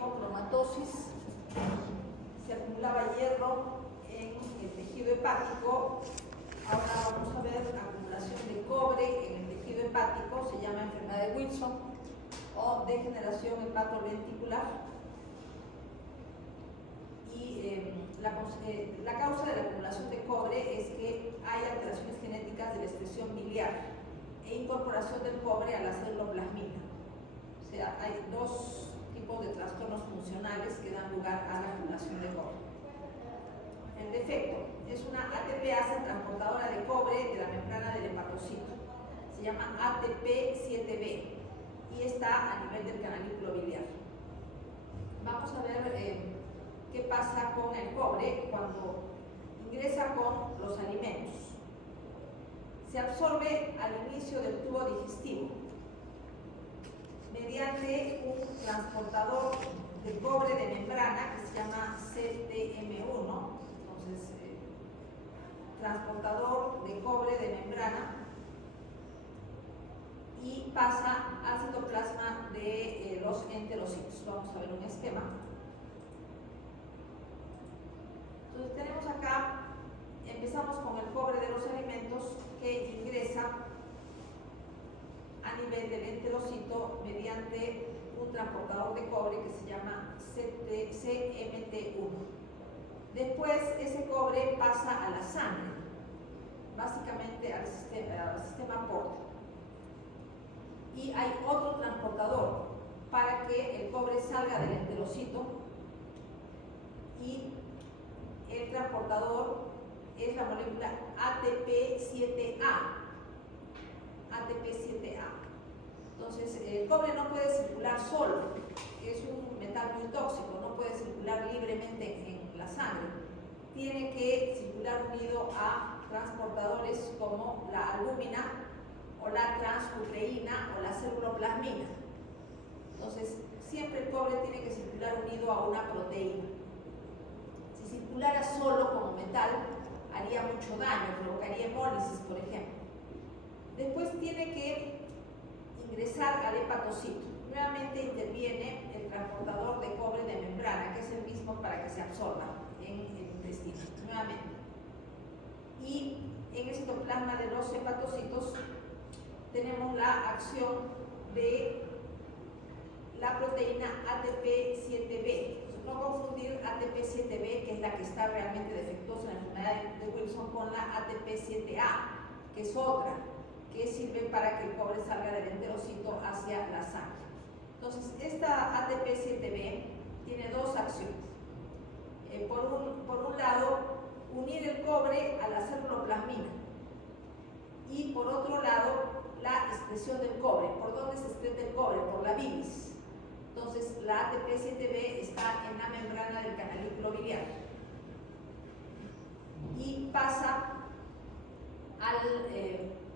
hemocromatosis, se acumulaba hierro en el tejido hepático. Ahora vamos a ver acumulación de cobre en el tejido hepático, se llama enfermedad de Wilson o degeneración hepatolenticular. Y la causa de la acumulación de cobre es que hay alteraciones genéticas de la excreción biliar e incorporación del cobre a la célula-plasmina. O sea, hay dos tipos de trastornos funcionales que dan lugar a la acumulación de cobre. El defecto es una ATPase transportadora de cobre de la membrana del hepatocito. Se llama ATP7B y está a nivel del canalículo biliar. Vamos a ver qué pasa con el cobre cuando ingresa con los alimentos. Se absorbe al inicio del tubo digestivo mediante un transportador de cobre de membrana que se llama CTM1. Entonces, transportador de cobre de membrana, y pasa al citoplasma de los enterocitos. Vamos a ver un esquema. Entonces tenemos acá, empezamos con el cobre de los alimentos que ingresa a nivel del enterocito mediante un transportador de cobre que se llama CMT1. Después ese cobre pasa a la sangre, básicamente al sistema porta. Y hay otro transportador para que el cobre salga del enterocito, y el transportador es la molécula ATP7A. Entonces, el cobre no puede circular solo, es un metal muy tóxico, no puede circular libremente en la sangre. Tiene que circular unido a transportadores como la albúmina o la transcutreína o la célula-plasmina. Entonces, siempre el cobre tiene que circular unido a una proteína. Si circulara solo como metal, haría mucho daño, provocaría hemólisis, por ejemplo. Después tiene que ingresar al hepatocito. Nuevamente interviene el transportador de cobre de membrana, que es el mismo para que se absorba en el intestino. Nuevamente. Y en el citoplasma de los hepatocitos tenemos la acción de la proteína ATP7B. No confundir ATP7B, que es la que está realmente defectuosa en la enfermedad de Wilson, con la ATP7A, que es otra, que sirve para que el cobre salga del enterocito hacia la sangre. Entonces, esta ATP7B tiene dos acciones. Por un lado, unir el cobre a la célula-plasmina, y por otro lado, la excreción del cobre. ¿Por dónde se excreta el cobre? Por la bilis. Entonces, la ATP7B está en la membrana del canalículo biliar y pasa al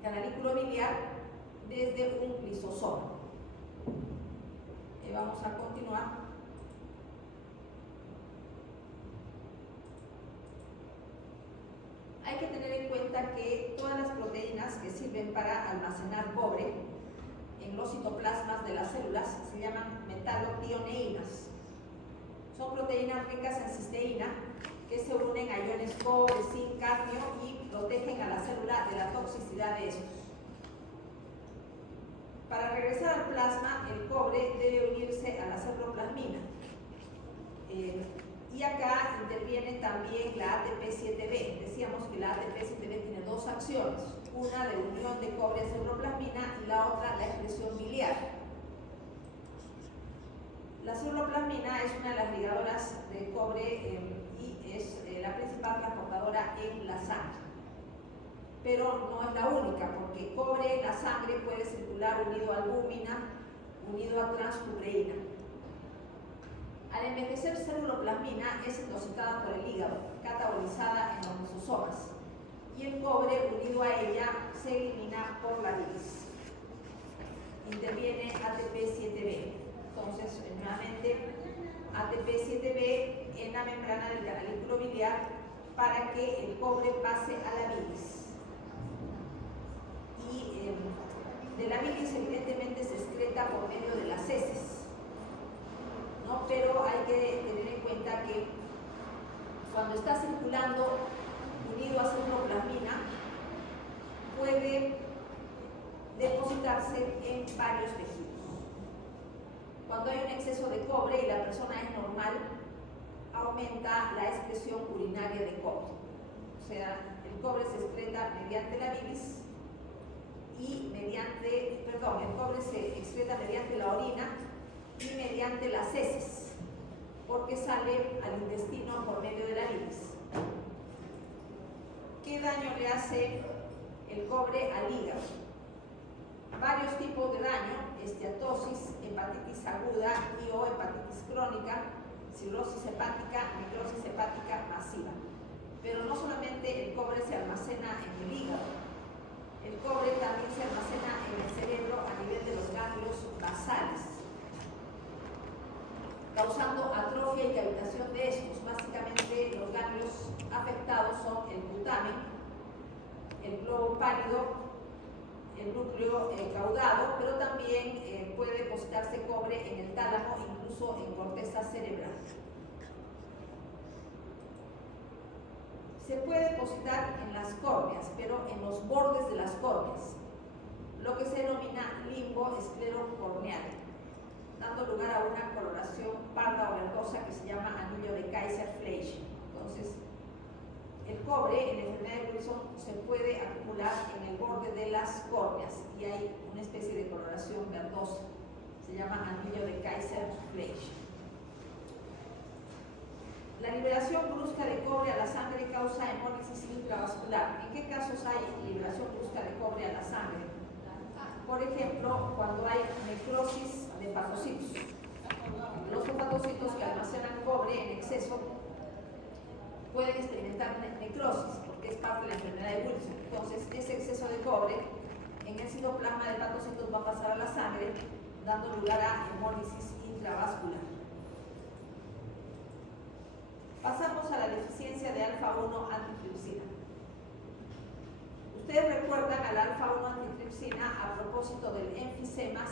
canalículo biliar desde un lisosoma. Vamos a continuar. Hay que tener en cuenta que todas las proteínas que sirven para almacenar cobre en los citoplasmas de las células se llaman metallothioneínas. Son proteínas ricas en cisteína que se unen a iones cobre, zinc, cadmio y protegen a la célula de la toxicidad de estos. Para regresar al plasma, el cobre debe unirse a la célula-plasmina. Y acá interviene también la ATP7B. Decíamos que la ATP7B tiene dos acciones, una de unión de cobre a célula-plasmina y la otra la excreción biliar. La célula-plasmina es una de las ligadoras de cobre y es la principal transportadora en la sangre. Pero no es la única, porque cobre en la sangre puede circular unido a albúmina, unido a transcutreína. Al envejecer, célula-plasmina es intoxicada por el hígado, catabolizada en los lisosomas, y el cobre unido a ella se elimina por la bilis. Interviene ATP7B. Entonces, nuevamente, ATP7B en la membrana del canalículo biliar para que el cobre pase a la bilis. Y de la bilis evidentemente se excreta por medio de las heces, ¿no? Pero hay que tener en cuenta que cuando está circulando unido a centroplasmina, puede depositarse en varios tejidos. Cuando hay un exceso de cobre y la persona es normal, aumenta la excreción urinaria de cobre. O sea, el cobre se excreta mediante la bilis y el cobre se excreta mediante la orina y mediante las heces, porque sale al intestino por medio de la bilis. ¿Qué daño le hace el cobre al hígado? Varios tipos de daño: esteatosis, hepatitis aguda y o hepatitis crónica, cirrosis hepática, necrosis hepática masiva. Pero no solamente el cobre se almacena en el hígado, el cobre también se almacena en el cerebro a nivel de los ganglios basales, causando atrofia y cavitación de estos. Básicamente los ganglios afectados son el putamen, el globo pálido, el núcleo caudado, pero también puede depositarse cobre en el tálamo, incluso en corteza cerebral. Se puede depositar en las córneas, pero en los bordes de las córneas, lo que se denomina limbo esclerocorneal, dando lugar a una coloración parda o verdosa que se llama anillo de Kaiser-Fleischer. Entonces, el cobre en la enfermedad de Wilson se puede acumular en el borde de las córneas y hay una especie de coloración verdosa, se llama anillo de Kaiser-Fleischer. La liberación brusca de cobre a la sangre causa hemólisis intravascular. ¿En qué casos hay liberación brusca de cobre a la sangre? Por ejemplo, cuando hay necrosis de hepatocitos. Los hepatocitos que almacenan cobre en exceso pueden experimentar necrosis, porque es parte de la enfermedad de Wilson. Entonces, ese exceso de cobre en el citoplasma de hepatocitos va a pasar a la sangre, dando lugar a hemólisis intravascular. Pasamos a la deficiencia de alfa-1 antitripsina. Ustedes recuerdan a la alfa-1 antitripsina a propósito del enfisema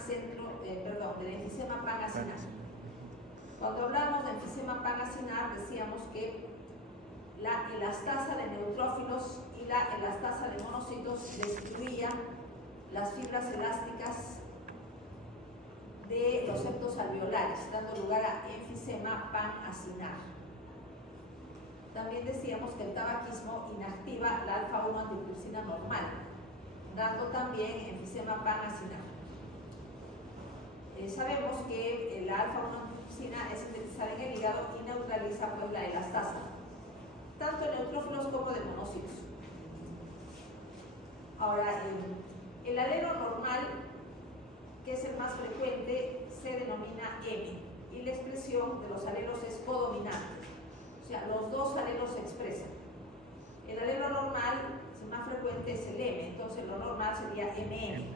pangacinar. Cuando hablamos de enfisema pangacinar, decíamos que la elastasa de neutrófilos y la elastasa de monocitos destruía las fibras elásticas de los septos alveolares, dando lugar a enfisema pangacinar. También decíamos que el tabaquismo inactiva la alfa-1 antitripsina normal, dando también enfisema pangacinar. Sabemos que la alfa-1 antitripsina es sintetizada en el hígado y neutraliza pues la elastasa, tanto de neutrófilos como de monocitos. Ahora, el alelo normal, que es el más frecuente, se denomina M, y la expresión de los alelos es codominante. O sea, los dos alelos se expresan. El alelo normal, el más frecuente, es el M, entonces lo normal sería MM.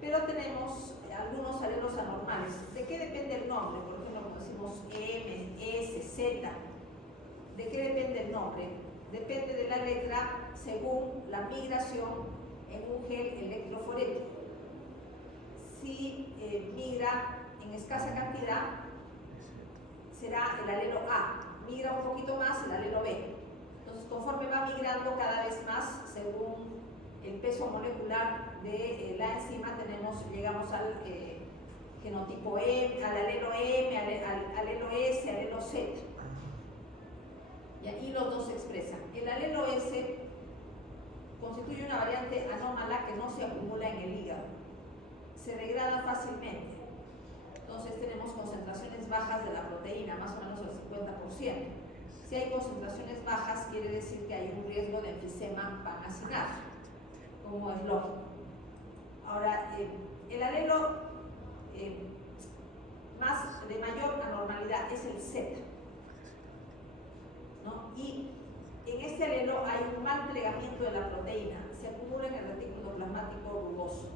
Pero tenemos algunos alelos anormales. ¿De qué depende el nombre? Por ejemplo, cuando decimos M, S, Z, ¿de qué depende el nombre? Depende de la letra según la migración en un gel electroforético. Si migra en escasa cantidad, será el alelo A. Migra un poquito más, el alelo B. Entonces, conforme va migrando cada vez más, según el peso molecular de la enzima, llegamos al genotipo M, al alelo M, al alelo S, alelo Z. Y aquí los dos se expresan. El alelo S constituye una variante anómala que no se acumula en el hígado. Se degrada fácilmente. Entonces tenemos concentraciones bajas de la proteína, más o menos el 50%. Si hay concentraciones bajas, quiere decir que hay un riesgo de enfisema pangacinar, como es lógico. Ahora, el alelo de mayor anormalidad es el Z, ¿no? Y en este alelo hay un mal plegamiento de la proteína, se acumula en el retículo plasmático rugoso.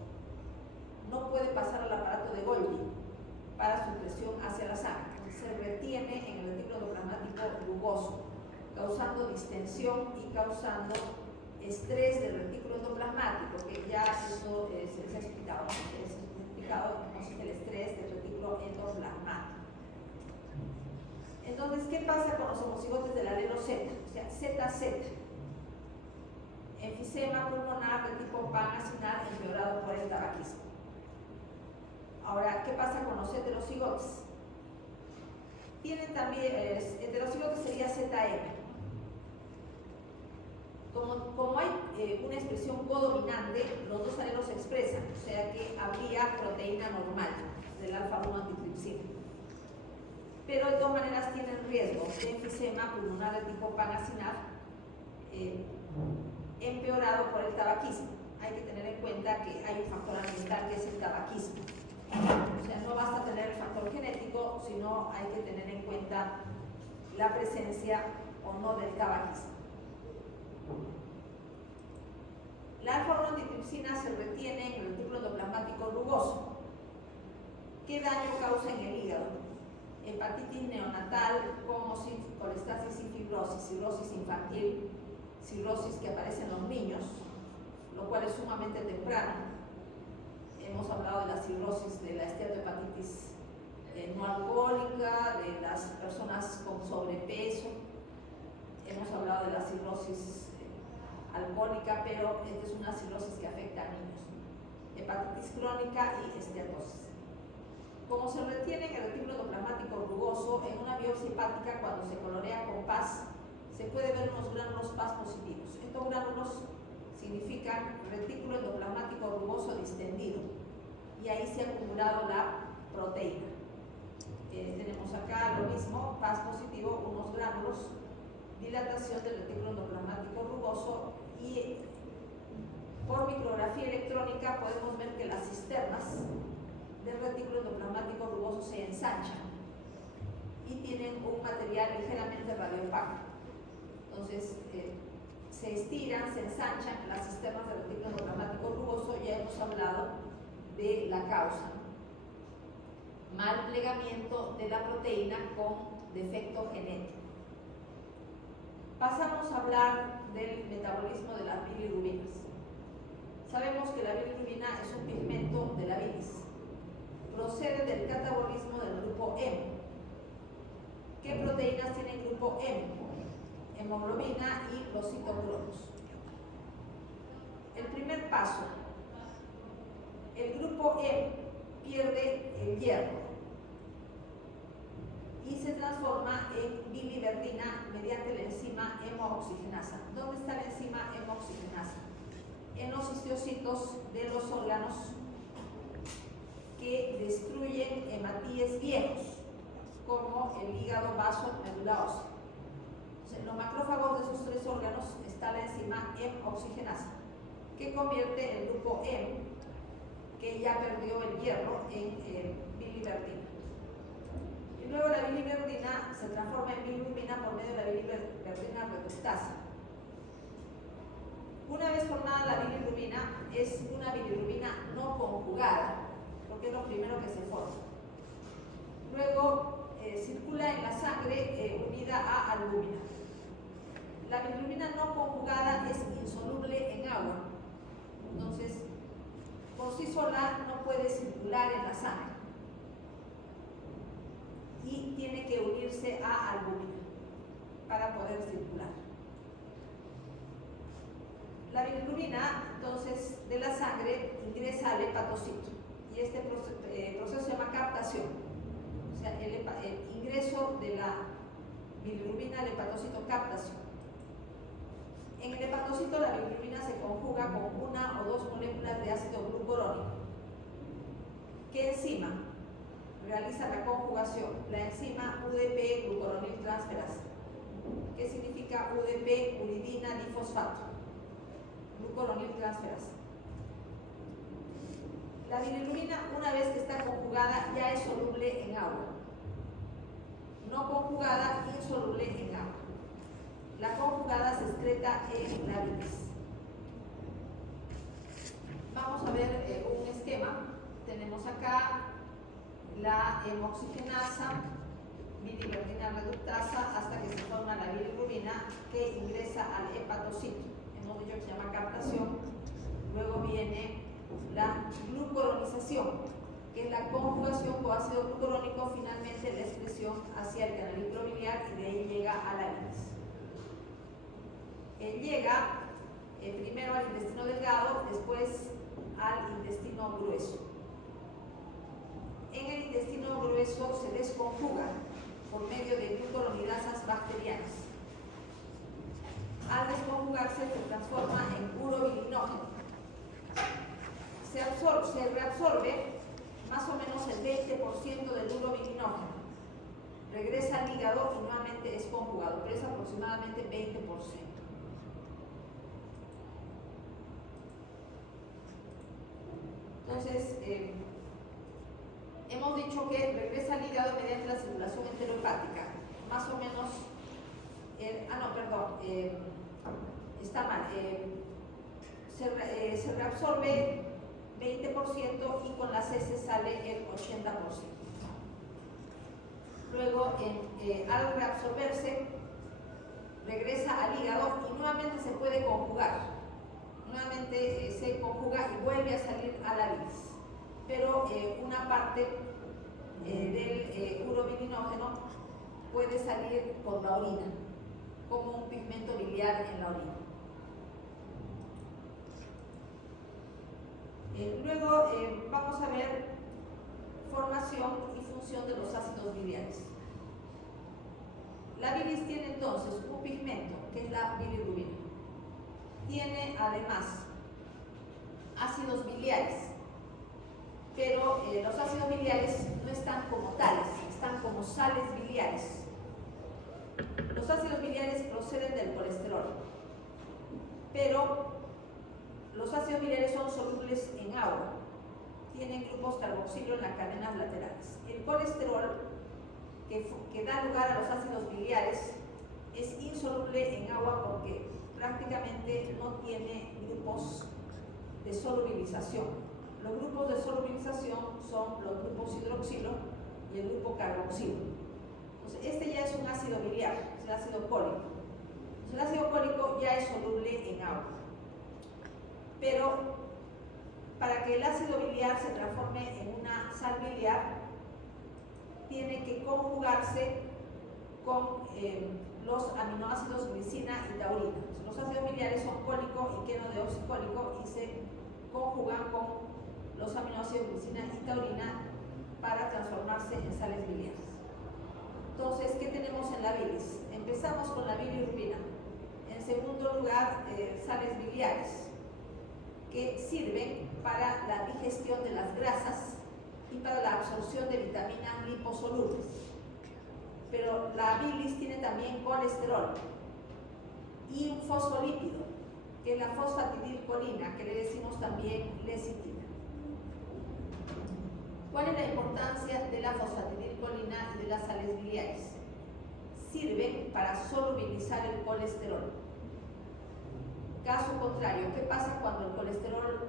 No puede pasar al aparato de Golgi para su presión hacia la sangre. Se retiene en el retículo plasmático rugoso, causando distensión y causando estrés del retículo endoplasmático, que ya eso se les ha explicado, entonces el estrés del retículo endoplasmático. Entonces, ¿qué pasa con los homocigotes del alelo Z? O sea, ZZ. Enfisema pulmonar de tipo pan-acinar empeorado por el tabaquismo. Ahora, ¿qué pasa con los heterocigotes? Tienen también, heterocigotes sería ZM. Como hay una expresión codominante, los dos alelos se expresan, o sea que habría proteína normal del alfa-1 antitripsina. Pero de todas maneras tienen riesgo de enfisema pulmonar de tipo pan-acinar empeorado por el tabaquismo. Hay que tener en cuenta que hay un factor ambiental que es el tabaquismo. O sea, no basta tener el factor genético, sino hay que tener en cuenta la presencia o no del tabaquismo. La alfa-1 antitripsina se retiene en el retículo endoplasmático rugoso. ¿Qué daño causa en el hígado? Hepatitis neonatal, como colestasis y fibrosis, cirrosis infantil, cirrosis que aparece en los niños, lo cual es sumamente temprano. Hemos hablado de la cirrosis de la esteatohepatitis no alcohólica, de las personas con sobrepeso. Hemos hablado de la cirrosis alcohólica, pero esta es una cirrosis que afecta a niños. Hepatitis crónica y esteatosis. Como se retiene en el retículo endoplasmático rugoso, en una biopsia hepática, cuando se colorea con PAS, se puede ver unos gránulos PAS positivos. Estos gránulos significan retículo endoplasmático rugoso distendido, y ahí se ha acumulado la proteína. Tenemos acá lo mismo, PAS positivo, unos gránulos, dilatación del retículo endoplasmático rugoso, y por micrografía electrónica podemos ver que las cisternas del retículo endoplasmático rugoso se ensanchan y tienen un material ligeramente radiopaco. Entonces, se estiran, se ensanchan las cisternas del retículo endoplasmático rugoso. Ya hemos hablado de la causa: mal plegamiento de la proteína con defecto genético. Pasamos a hablar del metabolismo de las bilirrubinas. Sabemos que la bilirrubina es un pigmento de la bilis. Procede del catabolismo del grupo M. ¿Qué proteínas tiene el grupo M? Hemoglobina y los citocronos. El primer paso: el grupo M pierde el hierro y se transforma en biliverdina mediante la enzima hemooxigenasa. ¿Dónde está la enzima hemooxigenasa? En los histocitos de los órganos que destruyen hematíes viejos, como el hígado, vaso, médula ósea. En los macrófagos de esos tres órganos está la enzima hemooxigenasa, que convierte el grupo M, que ya perdió el hierro, en biliverdina. Y luego la biliverdina se transforma en bilirrubina por medio de la biliverdina reductasa. Una vez formada la bilirrubina, es una bilirrubina no conjugada, porque es lo primero que se forma. Luego circula en la sangre unida a albúmina. La bilirrubina no conjugada es insoluble en agua, entonces por sí sola no puede circular en la sangre y tiene que unirse a albúmina para poder circular. La bilirrubina, entonces, de la sangre ingresa al hepatocito, y este proceso se llama captación. O sea, el ingreso de la bilirrubina al hepatocito, captación. En el hepatocito la bilirrubina se conjuga con una o dos moléculas de ácido glucurónico. ¿Qué enzima realiza la conjugación? La enzima UDP glucuronil transferasa. ¿Qué significa UDP? Uridina difosfato. Glucuronil transferasa. La bilirrubina, una vez que está conjugada, ya es soluble en agua. No conjugada, insoluble en agua. La conjugada se excreta en la bilis. Vamos a ver un esquema. Tenemos acá la hemoxigenasa, biliverdina reductasa, hasta que se forma la bilirrubina, que ingresa al hepatocito. Hemos dicho que se llama captación. Luego viene la glucuronización, que es la conjugación con ácido glucurónico, finalmente la excreción hacia el canal biliar y de ahí llega a la bilis. Llega primero al intestino delgado, después al intestino grueso. En el intestino grueso se desconjuga por medio de glucuronidasas bacterianas. Al desconjugarse se transforma en urobilinógeno. Se reabsorbe más o menos el 20% del urobilinógeno. Regresa al hígado y nuevamente es conjugado, pero es aproximadamente 20%. Entonces, hemos dicho que regresa al hígado mediante la circulación enterohepática. Más o menos, está mal. Se reabsorbe 20% y con las heces sale el 80%. Luego, al reabsorberse, regresa al hígado y nuevamente se puede conjugar. Nuevamente se conjuga y vuelve a salir a la bilis. Pero una parte del urobilinógeno puede salir por la orina, como un pigmento biliar en la orina. Luego vamos a ver formación y función de los ácidos biliares. La bilis tiene entonces un pigmento, que es la bilirrubina. Tiene además ácidos biliares, pero los ácidos biliares no están como tales, están como sales biliares. Los ácidos biliares proceden del colesterol, pero los ácidos biliares son solubles en agua, tienen grupos carboxilo en las cadenas laterales. El colesterol, que da lugar a los ácidos biliares, es insoluble en agua porque prácticamente no tiene grupos de solubilización. Los grupos de solubilización son los grupos hidroxilo y el grupo carboxilo. Entonces, este ya es un ácido biliar, es el ácido cólico. Entonces, el ácido cólico ya es soluble en agua. Pero para que el ácido biliar se transforme en una sal biliar, tiene que conjugarse con los aminoácidos glicina y taurina. Los ácidos biliares son cólico y quenodeoxicólico y se conjugan con los aminoácidos glicina y taurina para transformarse en sales biliares. Entonces, ¿qué tenemos en la bilis? Empezamos con la bilirrubina. En segundo lugar, sales biliares, que sirven para la digestión de las grasas y para la absorción de vitaminas liposolubles. Pero la bilis tiene también colesterol y un fosfolípido, que es la fosfatidilcolina, que le decimos también lecitina. ¿Cuál es la importancia de la fosfatidilcolina y de las sales biliares? Sirven para solubilizar el colesterol. Caso contrario, ¿qué pasa cuando el colesterol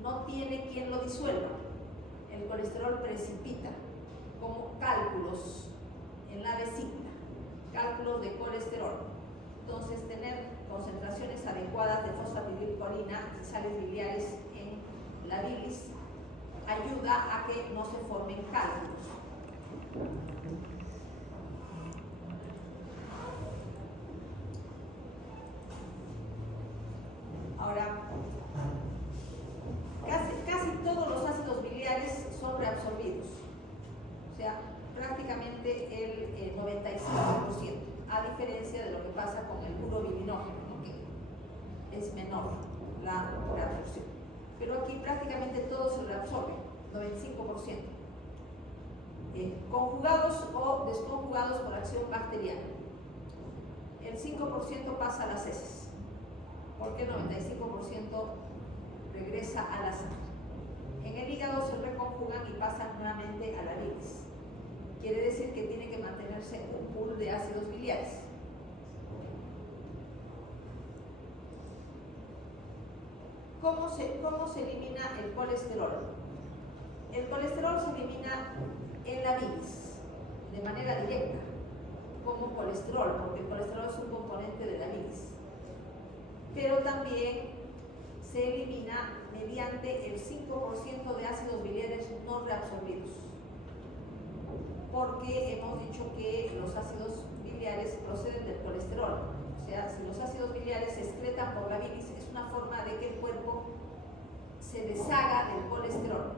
no tiene quien lo disuelva? El colesterol precipita, como cálculos en la vesícula, cálculos de colesterol. Entonces, tener concentraciones adecuadas de fosfatidilcolina y sales biliares en la bilis ayuda a que no se formen cálculos. Ahora, casi todos los ácidos biliares son reabsorbidos, o sea, prácticamente el 95%, a diferencia de lo que pasa con el urobilinógeno, ¿no? Que es menor la reabsorción. Pero aquí prácticamente todo se reabsorbe, 95%. Conjugados o desconjugados por acción bacteriana. El 5% pasa a las heces, porque el 95% regresa a la sangre. En el hígado se reconjugan y pasan nuevamente a la bilis. Quiere decir que tiene que mantenerse un pool de ácidos biliares. ¿Cómo se elimina el colesterol? El colesterol se elimina en la bilis, de manera directa, como colesterol, porque el colesterol es un componente de la bilis. Pero también se elimina mediante el 5% de ácidos biliares no son reabsorbidos, porque hemos dicho que los ácidos biliares proceden del colesterol. O sea, si los ácidos biliares se excretan por la bilis, es una forma de que el cuerpo se deshaga del colesterol.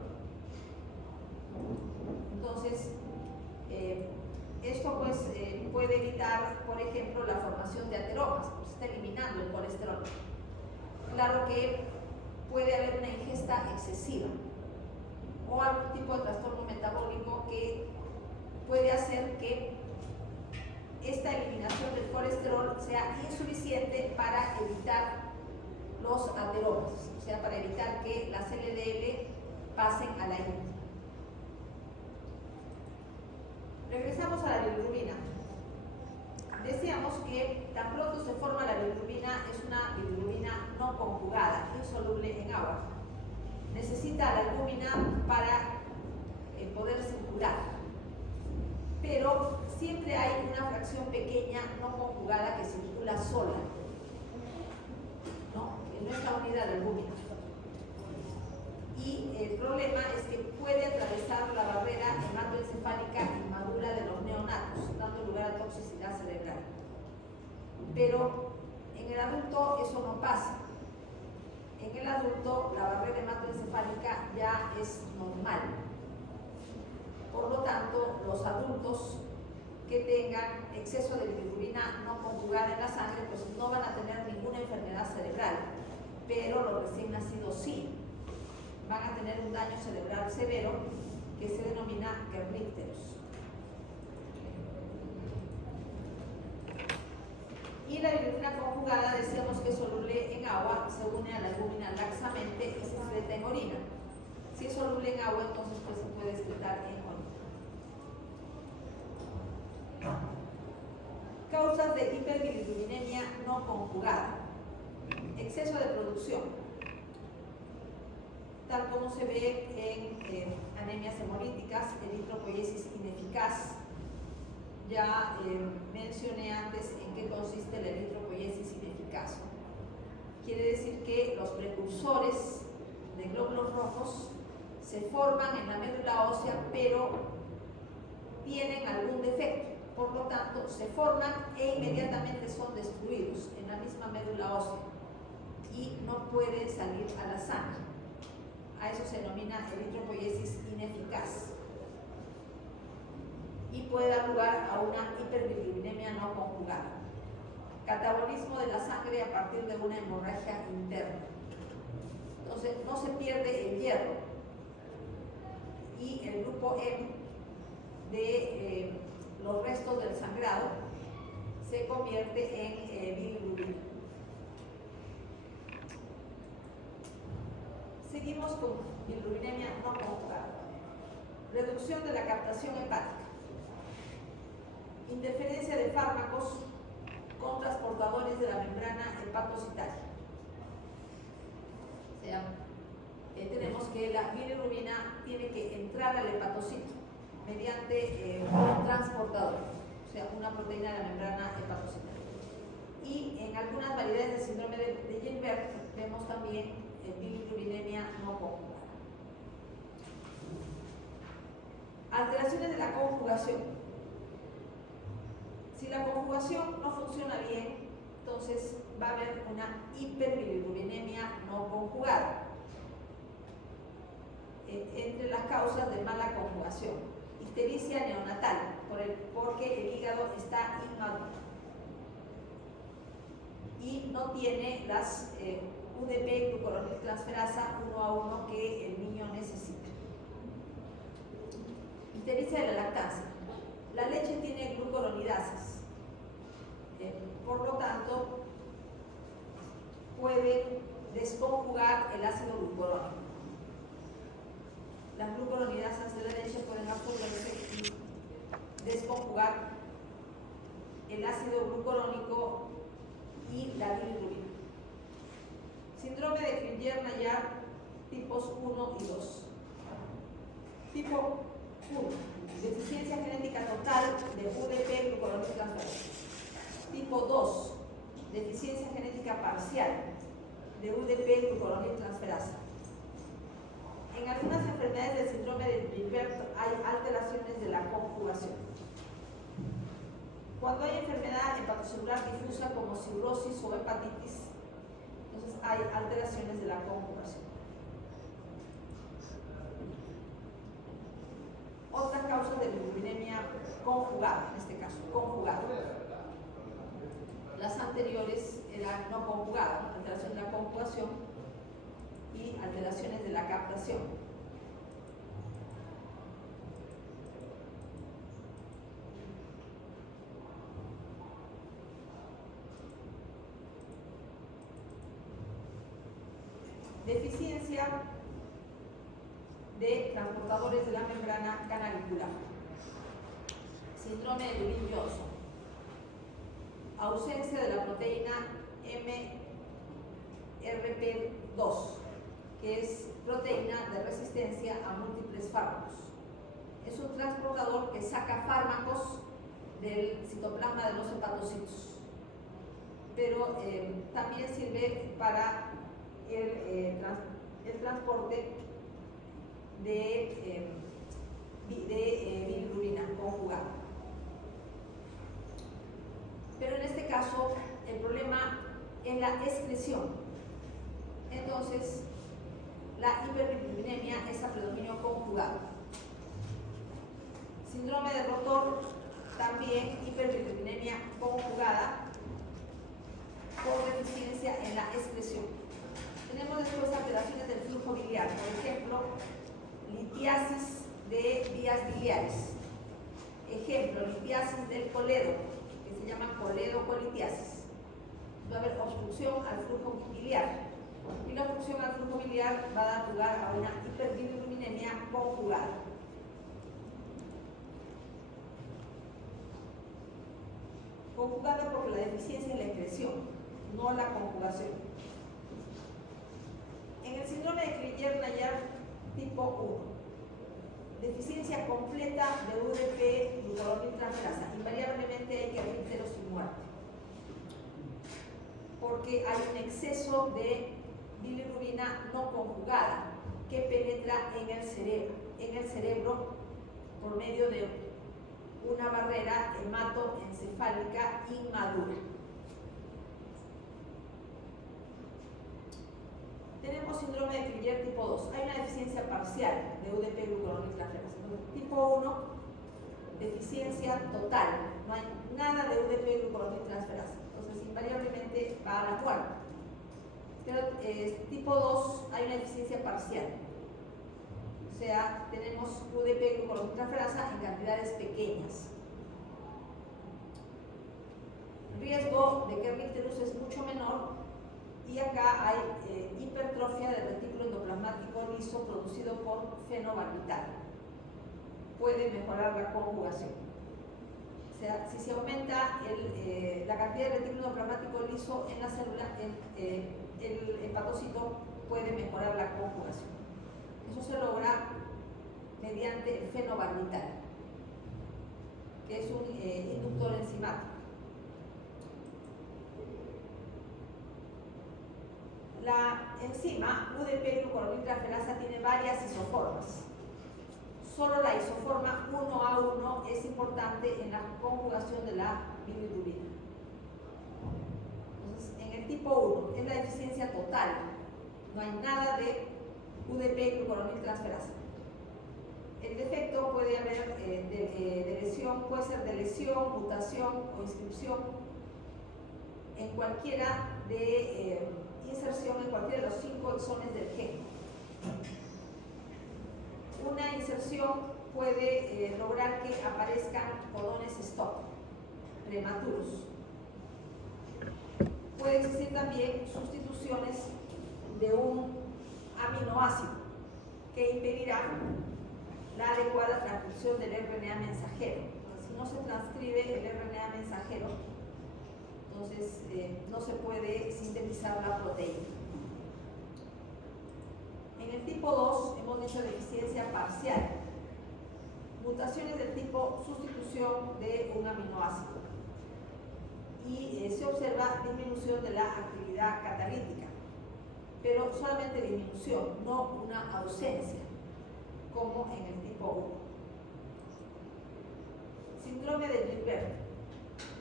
Entonces, esto pues puede evitar, por ejemplo, la formación de ateromas, pues está eliminando el colesterol. Claro que puede haber una ingesta excesiva o algún tipo de trastorno metabólico que puede hacer que esta eliminación del colesterol sea insuficiente para evitar los ateromas, o sea, para evitar que las LDL pasen a la ingle. Regresamos a la bilirrubina. Decíamos que tan pronto se forma la bilirrubina, es una bilirrubina no conjugada, insoluble en agua. Necesita la albúmina para poder circular, pero siempre hay una fracción pequeña no conjugada que circula sola, ¿no? Que no está unida a la albúmina. Y el problema es que puede atravesar la barrera hematoencefálica inmadura de los neonatos, dando lugar a toxicidad cerebral. Pero en el adulto eso no pasa. En el adulto la barrera hematoencefálica ya es normal. Por lo tanto, los adultos que tengan exceso de bilirrubina no conjugada en la sangre, pues no van a tener ninguna enfermedad cerebral, pero los recién nacidos sí. Van a tener un daño cerebral severo que se denomina kernicterus. Y la bilirrubina conjugada, decíamos que es soluble en agua, se une a la albúmina laxamente y se excreta en orina. Si es soluble en agua, entonces pues se puede excretar en orina. Causas de hiperbilirrubinemia no conjugada. Exceso de producción, tal como se ve en anemias hemolíticas, eritropoiesis ineficaz. Ya mencioné antes en qué consiste la eritropoiesis ineficaz. Quiere decir que los precursores de glóbulos rojos se forman en la médula ósea, pero tienen algún defecto. Por lo tanto, se forman e inmediatamente son destruidos en la misma médula ósea y no pueden salir a la sangre. A eso se denomina eritropoiesis ineficaz. Y puede dar lugar a una hiperbilirrubinemia no conjugada. Catabolismo de la sangre a partir de una hemorragia interna. Entonces, no se pierde el hierro. Y el grupo M de los restos del sangrado se convierte en bilirrubina. Seguimos con bilirrubinemia no conjugada. Reducción de la captación hepática. Interferencia de fármacos con transportadores de la membrana hepatocitaria. O sea, tenemos que la bilirrubina tiene que entrar al hepatocito mediante un transportador, o sea, una proteína de la membrana hepatocitaria. Y en algunas variedades del síndrome de Gilbert vemos también bilirrubinemia no conjugada. Alteraciones de la conjugación. Si la conjugación no funciona bien, entonces va a haber una hiperbilirrubinemia no conjugada. Entre las causas de mala conjugación, ictericia neonatal, porque el hígado está inmaduro y no tiene las UDP, glucuroniltransferasa 1:1 que el niño necesita. Ictericia de la lactancia. La leche tiene glucuronidasas, por lo tanto puede desconjugar el ácido glucurónico. Las glucuronidasas de la leche pueden absorberse y desconjugar el ácido glucurónico y la bilirrubina. Síndrome de Crigler-Najjar tipos 1 y 2. Tipo 1. Deficiencia genética total de UDP glucuroniltransferasa. Tipo 2. Deficiencia genética parcial de UDP glucuroniltransferasa. En algunas enfermedades enfermedades del síndrome de Gilbert hay alteraciones de la conjugación. Cuando hay enfermedad hepatocelular difusa como cirrosis o hepatitis, entonces hay alteraciones de la conjugación. Otras causas de bilirubinemia conjugada, en este caso, conjugada. Las anteriores eran no conjugadas, alteración de la conjugación y alteraciones de la captación. Deficiencia de transportadores de la membrana canalicular. Síndrome de Lewin-Johnson. Ausencia de la proteína MRP2, que es proteína de resistencia a múltiples fármacos. Es un transportador que saca fármacos del citoplasma de los hepatocitos, pero también sirve para el transporte de bilirrubina conjugada. Pero en este caso el problema es la excreción. Entonces la hiperbilirubinemia es a predominio conjugado. Síndrome de rotor, también hiperbilirubinemia conjugada por deficiencia en la excreción. Tenemos después alteraciones del flujo biliar, por ejemplo, litiasis de vías biliares. Ejemplo, litiasis del coledo, que se llama coledocolitiasis. Va a haber obstrucción al flujo biliar. Y la obstrucción al flujo biliar va a dar lugar a una hiperbilirubinemia conjugada. Conjugada porque la deficiencia es la excreción, no la conjugación. En el síndrome de Crigler-Najjar tipo 1, deficiencia completa de UDP glucuroniltransferasa. Invariablemente hay que admitirlo sin muerte, porque hay un exceso de bilirrubina no conjugada que penetra en el cerebro por medio de una barrera hematoencefálica inmadura. Tenemos síndrome de Crigler tipo 2. Hay una deficiencia parcial de UDP glucuroniltransferasa. Tipo 1, deficiencia total. No hay nada de UDP glucuroniltransferasa. Entonces, invariablemente va a la muerte. Pero tipo 2 hay una deficiencia parcial. O sea, tenemos UDP glucuroniltransferasa en cantidades pequeñas. El riesgo de Kernicterus es mucho menor. Y acá hay hipertrofia del retículo endoplasmático liso producido por fenobarbital. Puede mejorar la conjugación. O sea, si se aumenta la cantidad de retículo endoplasmático liso en la célula, el hepatocito puede mejorar la conjugación. Eso se logra mediante el fenobarbital, que es un inductor enzimático. La enzima UDP glucuroniltransferasa tiene varias isoformas. Solo la isoforma 1A1 es importante en la conjugación de la bilirrubina. Entonces, en el tipo 1 es la deficiencia total. No hay nada de UDP glucuroniltransferasa. El defecto puede haber de lesión, puede ser de lesión, mutación o inscripción en cualquiera de inserción en cualquiera de los 5 exones del gen. Una inserción puede lograr que aparezcan codones stop prematuros. Puede existir también sustituciones de un aminoácido que impedirá la adecuada transcripción del RNA mensajero. Si no se transcribe el RNA mensajero, entonces no se puede sintetizar la proteína. En el tipo 2 hemos dicho deficiencia parcial. Mutaciones del tipo sustitución de un aminoácido. Y se observa disminución de la actividad catalítica, pero solamente disminución, no una ausencia. como en el tipo 1. Síndrome de Gilbert.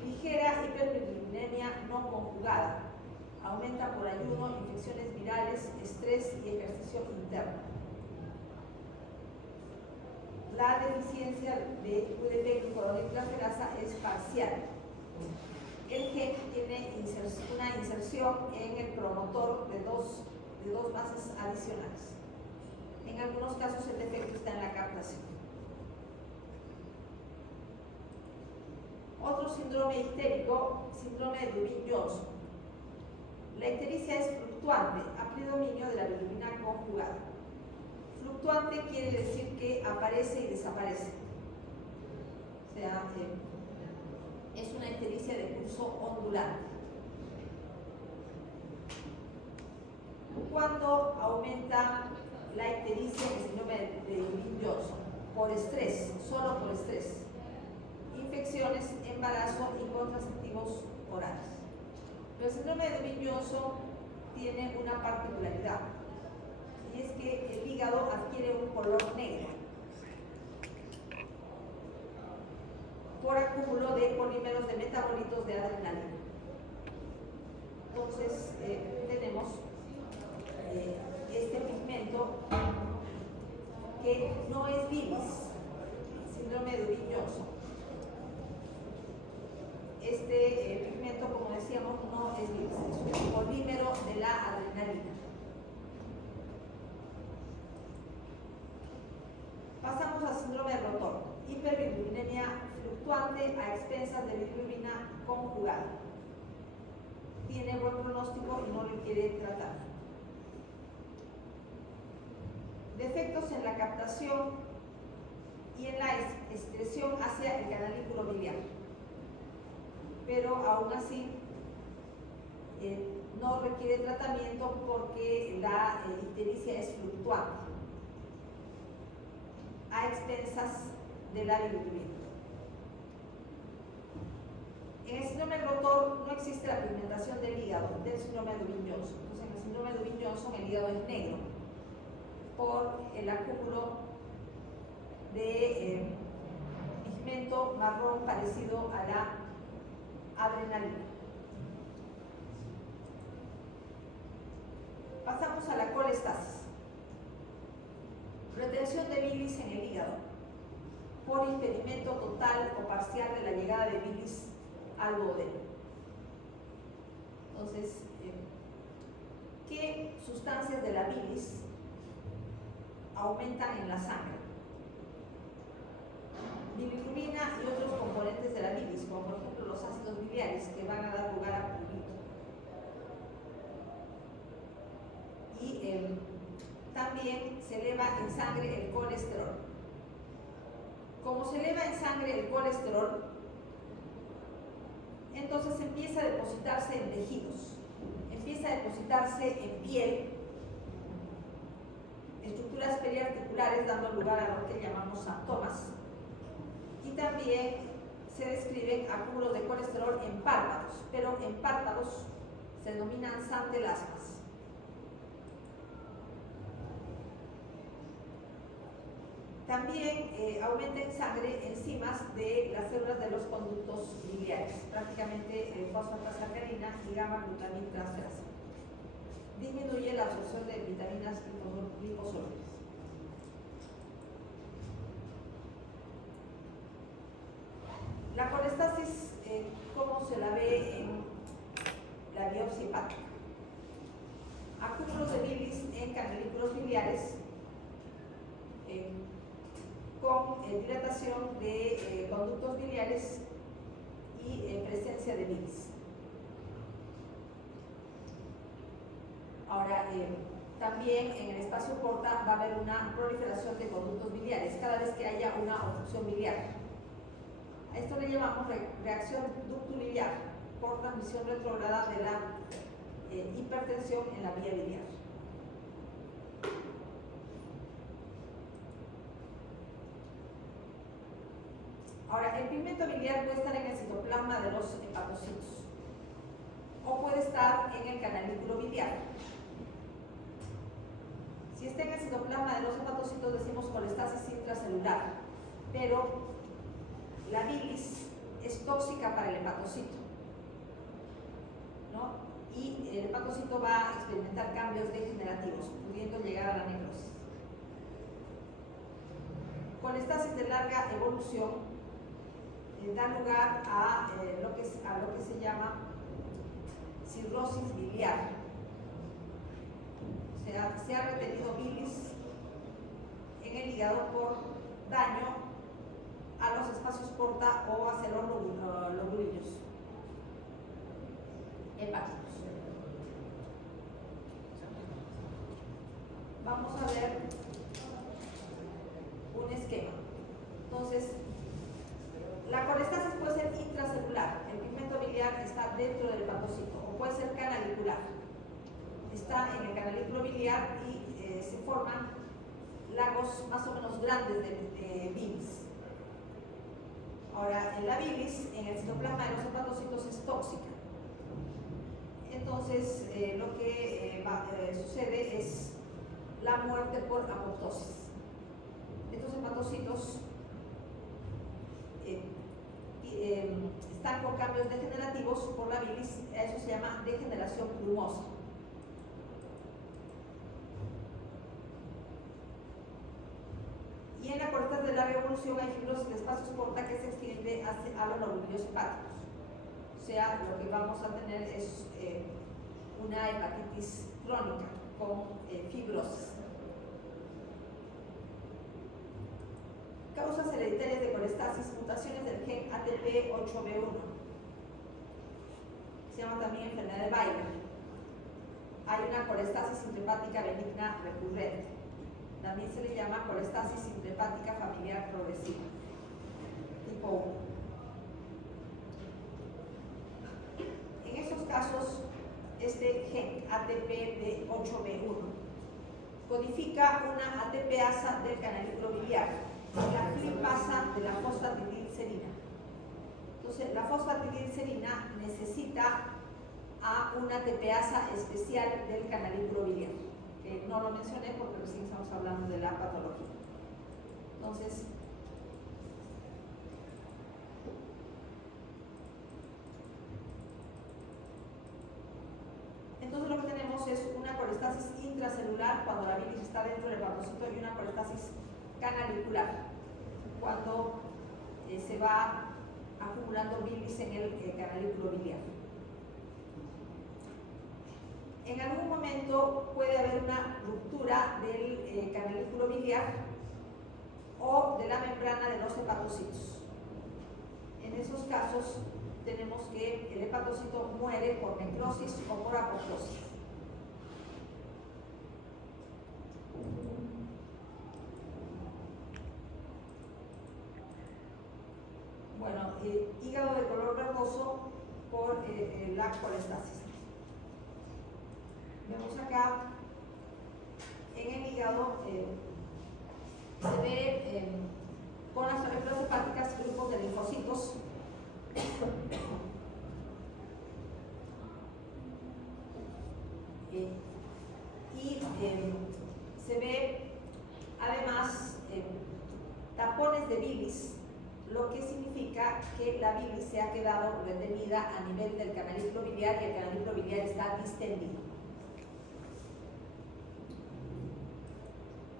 Ligera hiperbilirubinemia no conjugada. Aumenta por ayuno, infecciones virales, estrés y ejercicio interno. La deficiencia de UDP glucuronidrogenasa es parcial. El gen tiene una inserción en el promotor de dos bases adicionales. En algunos casos el defecto está en la captación. Otro síndrome ictérico, síndrome de Dubin-Johnson. La ictericia es fluctuante, a predominio de la bilirrubina conjugada. Fluctuante quiere decir que aparece y desaparece. O sea, es una ictericia de curso ondulante. Cuando aumenta la ictericia en el síndrome de Dubin-Johnson, por estrés, solo por estrés, infecciones, embarazo y contraceptivos orales. Pero el síndrome de Dubin-Johnson tiene una particularidad, y es que el hígado adquiere un color negro por acúmulo de polímeros de metabolitos de adrenalina. Entonces tenemos este pigmento que no es bilis, síndrome de Dubin-Johnson. Este pigmento, como decíamos, no es bilis, es un polímero de la adrenalina. Pasamos al síndrome de Rotor, hiperbilirubinemia fluctuante a expensas de bilirrubina conjugada. Tiene buen pronóstico y no requiere tratar. Defectos en la captación y en la excreción hacia el canalículo biliar. Pero aún así no requiere tratamiento porque la ictericia es fluctuante a expensas de la bilirrubina. En el síndrome de Rotor no existe la pigmentación del hígado del síndrome de Dubin-Johnson. Entonces, en el síndrome de Dubin-Johnson el hígado es negro por el acúmulo de pigmento marrón parecido a la adrenalina. Pasamos a la colestasis. Retención de bilis en el hígado por impedimento total o parcial de la llegada de bilis al duodeno. Entonces, ¿qué sustancias de la bilis aumentan en la sangre? Bilirrubina y otros componentes de la bilis, como por ejemplo los ácidos biliares, que van a dar lugar a prurito. Y también se eleva en sangre el colesterol. Como se eleva en sangre el colesterol, entonces empieza a depositarse en tejidos, empieza a depositarse en piel, estructuras periarticulares, dando lugar a lo que llamamos santomas, y también se describen acúmulos de colesterol en párpados, pero en párpados se denominan santelasmas. También aumenta en sangre enzimas de las células de los conductos biliares, prácticamente fosfatasa-sacarina y gamma-glutamitransferasa. Disminuye la absorción de vitaminas liposolubles. La colestasis, ¿cómo se la ve en la biopsia hepática? Acúmulos de bilis en canalículos biliares con dilatación de conductos biliares y presencia de bilis. Ahora, también en el espacio porta va a haber una proliferación de conductos biliares cada vez que haya una obstrucción biliar. A esto le llamamos reacción ductubiliar por transmisión retrógrada de la hipertensión en la vía biliar. Ahora, el pigmento biliar puede estar en el citoplasma de los hepatocitos o puede estar en el canalículo biliar. Si está en el citoplasma de los hepatocitos decimos colestasis intracelular, pero la bilis es tóxica para el hepatocito, ¿no? Y el hepatocito va a experimentar cambios degenerativos, pudiendo llegar a la necrosis. Colestasis de larga evolución da lugar a lo que se llama cirrosis biliar. O sea, se ha retenido bilis en el hígado por daño a los espacios porta o hacia los lobulillos hepáticos. Vamos a ver un esquema. Entonces, la colestasis puede ser intracelular. El pigmento biliar está dentro del hepatocito, o puede ser canalicular. Está en el canalículo biliar y se forman lagos más o menos grandes de bilis. Ahora, en la bilis, en el citoplasma de los hepatocitos es tóxica. Entonces, lo que sucede es la muerte por apoptosis. Estos hepatocitos están con cambios degenerativos por la bilis, eso se llama degeneración plumosa. Y en la colestasis de larga evolución hay fibrosis de espacios porta que se extiende a los lobulillos hepáticos. O sea, lo que vamos a tener es una hepatitis crónica con fibrosis. Causas hereditarias de colestasis, mutaciones del gen ATP8B1. Se llama también enfermedad de Weber. Hay una colestasis intrahepática benigna recurrente. También se le llama colestasis intrahepática familiar progresiva, tipo 1. En estos casos, este gen ATP8B1 codifica una ATPasa del canalículo biliar. La flipasa de la fosfatidilcerina. Entonces, la fosfatidilcerina necesita a una ATPasa especial del canalículo biliar, que no lo mencioné porque recién estamos hablando de la patología. Entonces lo que tenemos es una colestasis intracelular cuando la bilis está dentro del hepatocito y una colestasis canalicular cuando se va acumulando bilis en el canalículo biliar. En algún momento puede haber una ruptura del canalículo biliar o de la membrana de los hepatocitos. En esos casos tenemos que el hepatocito muere por necrosis o por apoptosis. Bueno, hígado de color verdoso por la colestasis. Vemos acá en el hígado se ve con las células hepáticas grupos de linfocitos y se ve además tapones de bilis, lo que significa que la bilis se ha quedado retenida a nivel del canalículo biliar y el canalículo biliar está distendido.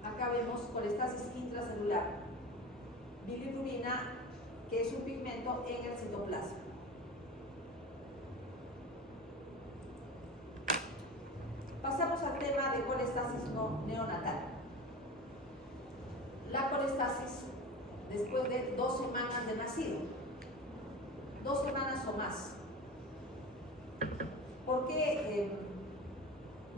Acá vemos colestasis intracelular, bilirrubina, que es un pigmento en el citoplasma. Pasamos al tema de colestasis neonatal. La colestasis después de 2 semanas de nacido, 2 semanas o más. ¿Por qué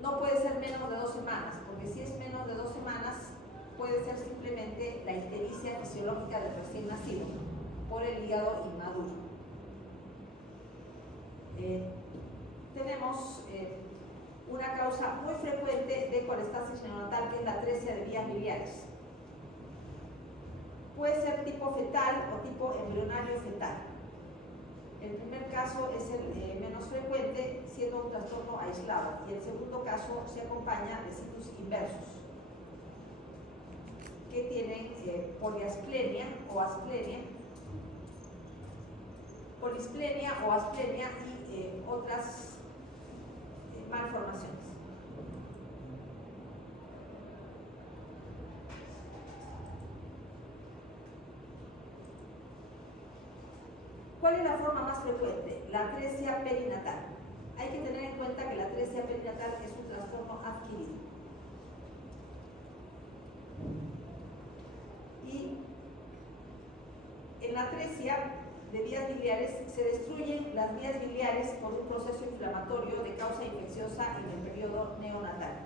no puede ser menos de 2 semanas? Porque si es menos de 2 semanas, puede ser simplemente la ictericia fisiológica del recién nacido por el hígado inmaduro. Tenemos una causa muy frecuente de colestasis neonatal, que es la atresia de vías biliares. Puede ser tipo fetal o tipo embrionario fetal. El primer caso es el menos frecuente, siendo un trastorno aislado, y el segundo caso se acompaña de situs inversos. poliasplenia o asplenia, polisplenia o asplenia y otras malformaciones. ¿Cuál es la forma más frecuente? La atresia perinatal. Hay que tener en cuenta que la atresia perinatal es un trastorno adquirido. Y en la atresia de vías biliares se destruyen las vías biliares por un proceso inflamatorio de causa infecciosa en el periodo neonatal.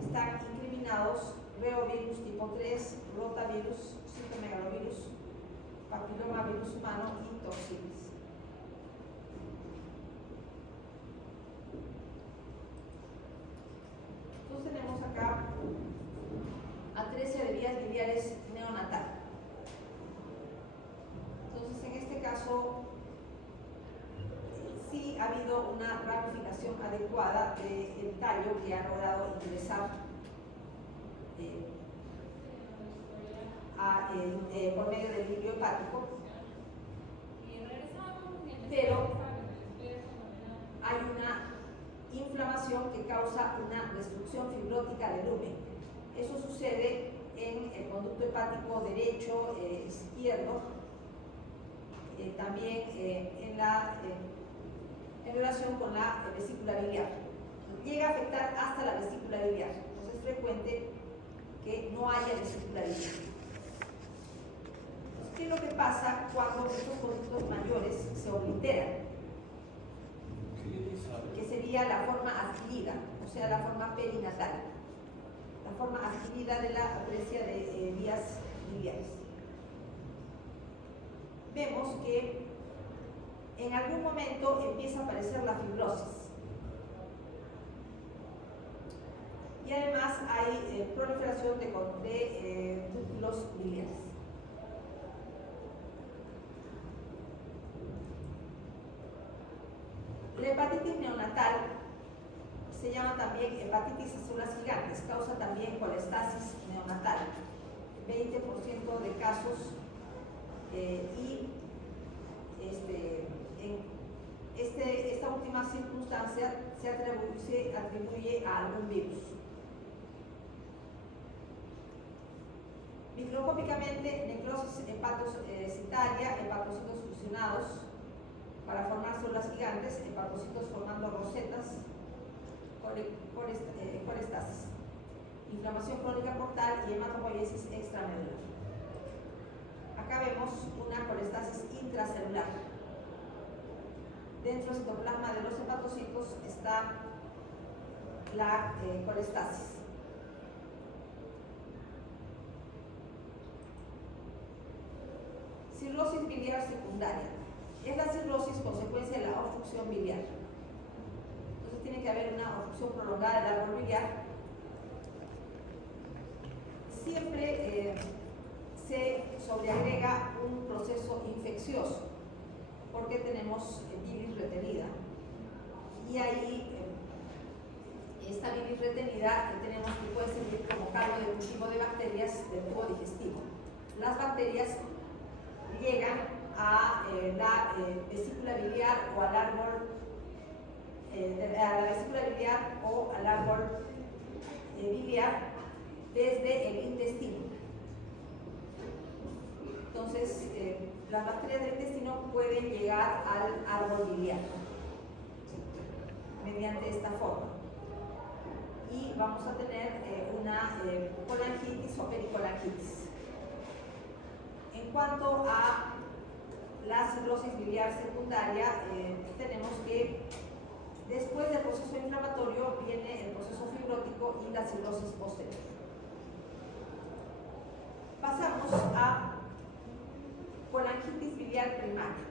Están incriminados reovirus tipo 3, rotavirus, citomegalovirus, papilomavirus humano y toxinas. Entonces tenemos acá atresia de vías biliares neonatal. Entonces en este caso sí ha habido una ramificación adecuada del tallo que ha logrado ingresar por medio del líquido hepático, pero hay una inflamación que causa una destrucción fibrótica del lumen. Eso sucede en el conducto hepático derecho, izquierdo, también en relación con la vesícula biliar. Llega a afectar hasta la vesícula biliar, entonces es frecuente que no haya vesícula biliar. ¿Qué es lo que pasa cuando estos conductos mayores se obliteran? Que sería la forma adquirida, o sea, la forma perinatal, la forma adquirida de la atresia de vías biliares. Vemos que en algún momento empieza a aparecer la fibrosis. Y además hay proliferación de dúctulos biliares. La hepatitis neonatal se llama también hepatitis a células gigantes, causa también colestasis neonatal, 20% de casos, y esta última circunstancia se atribuye a algún virus. Microscópicamente, necrosis hepatocitaria, hepatocitos fusionados para formar células gigantes, hepatocitos formando rosetas, colestasis, inflamación crónica portal y hematopoiesis extramedular. Acá vemos una colestasis intracelular. Dentro del citoplasma de los hepatocitos está la colestasis. Cirrosis biliar secundaria. Es la cirrosis consecuencia de la obstrucción biliar. Entonces tiene que haber una obstrucción prolongada del árbol biliar. Siempre se sobreagrega un proceso infeccioso porque tenemos bilis retenida. Y ahí, esta bilis retenida tenemos que puede servir como caldo de cultivo de bacterias del tubo digestivo. Las bacterias llegan a la vesícula biliar o al árbol, a la vesícula biliar o al árbol biliar desde el intestino. Entonces, las bacterias del intestino pueden llegar al árbol biliar mediante esta forma. Y vamos a tener una colangitis o pericolangitis. En cuanto a la cirrosis biliar secundaria, tenemos que después del proceso inflamatorio viene el proceso fibrótico y la cirrosis posterior. Pasamos a colangitis biliar primaria.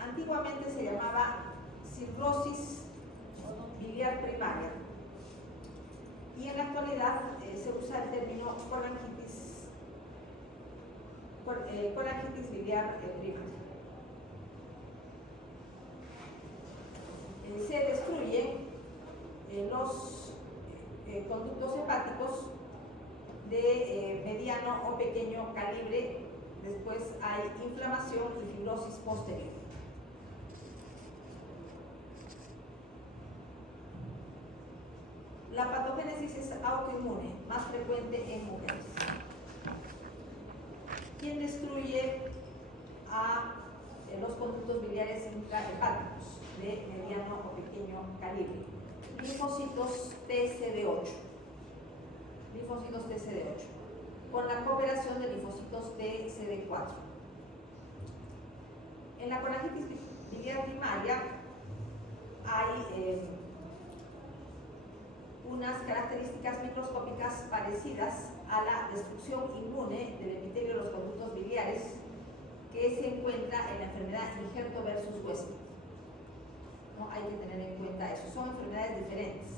Antiguamente se llamaba cirrosis biliar primaria y en la actualidad se usa el término colangitis biliar primaria. Se destruyen los conductos hepáticos mediano o pequeño calibre. Después hay inflamación y fibrosis posterior. La patogénesis es autoinmune, más frecuente en mujeres. ¿Quién destruye a los conductos biliares intrahepáticos de mediano o pequeño calibre? Linfocitos TCD8. Linfocitos TCD8, con la cooperación de linfocitos TCD4. En la colangitis biliar primaria hay unas características microscópicas parecidas a la destrucción inmune del epitelio de los conductos biliares que se encuentra en la enfermedad injerto versus Westman. ¿No? Hay que tener en cuenta eso. Son enfermedades diferentes.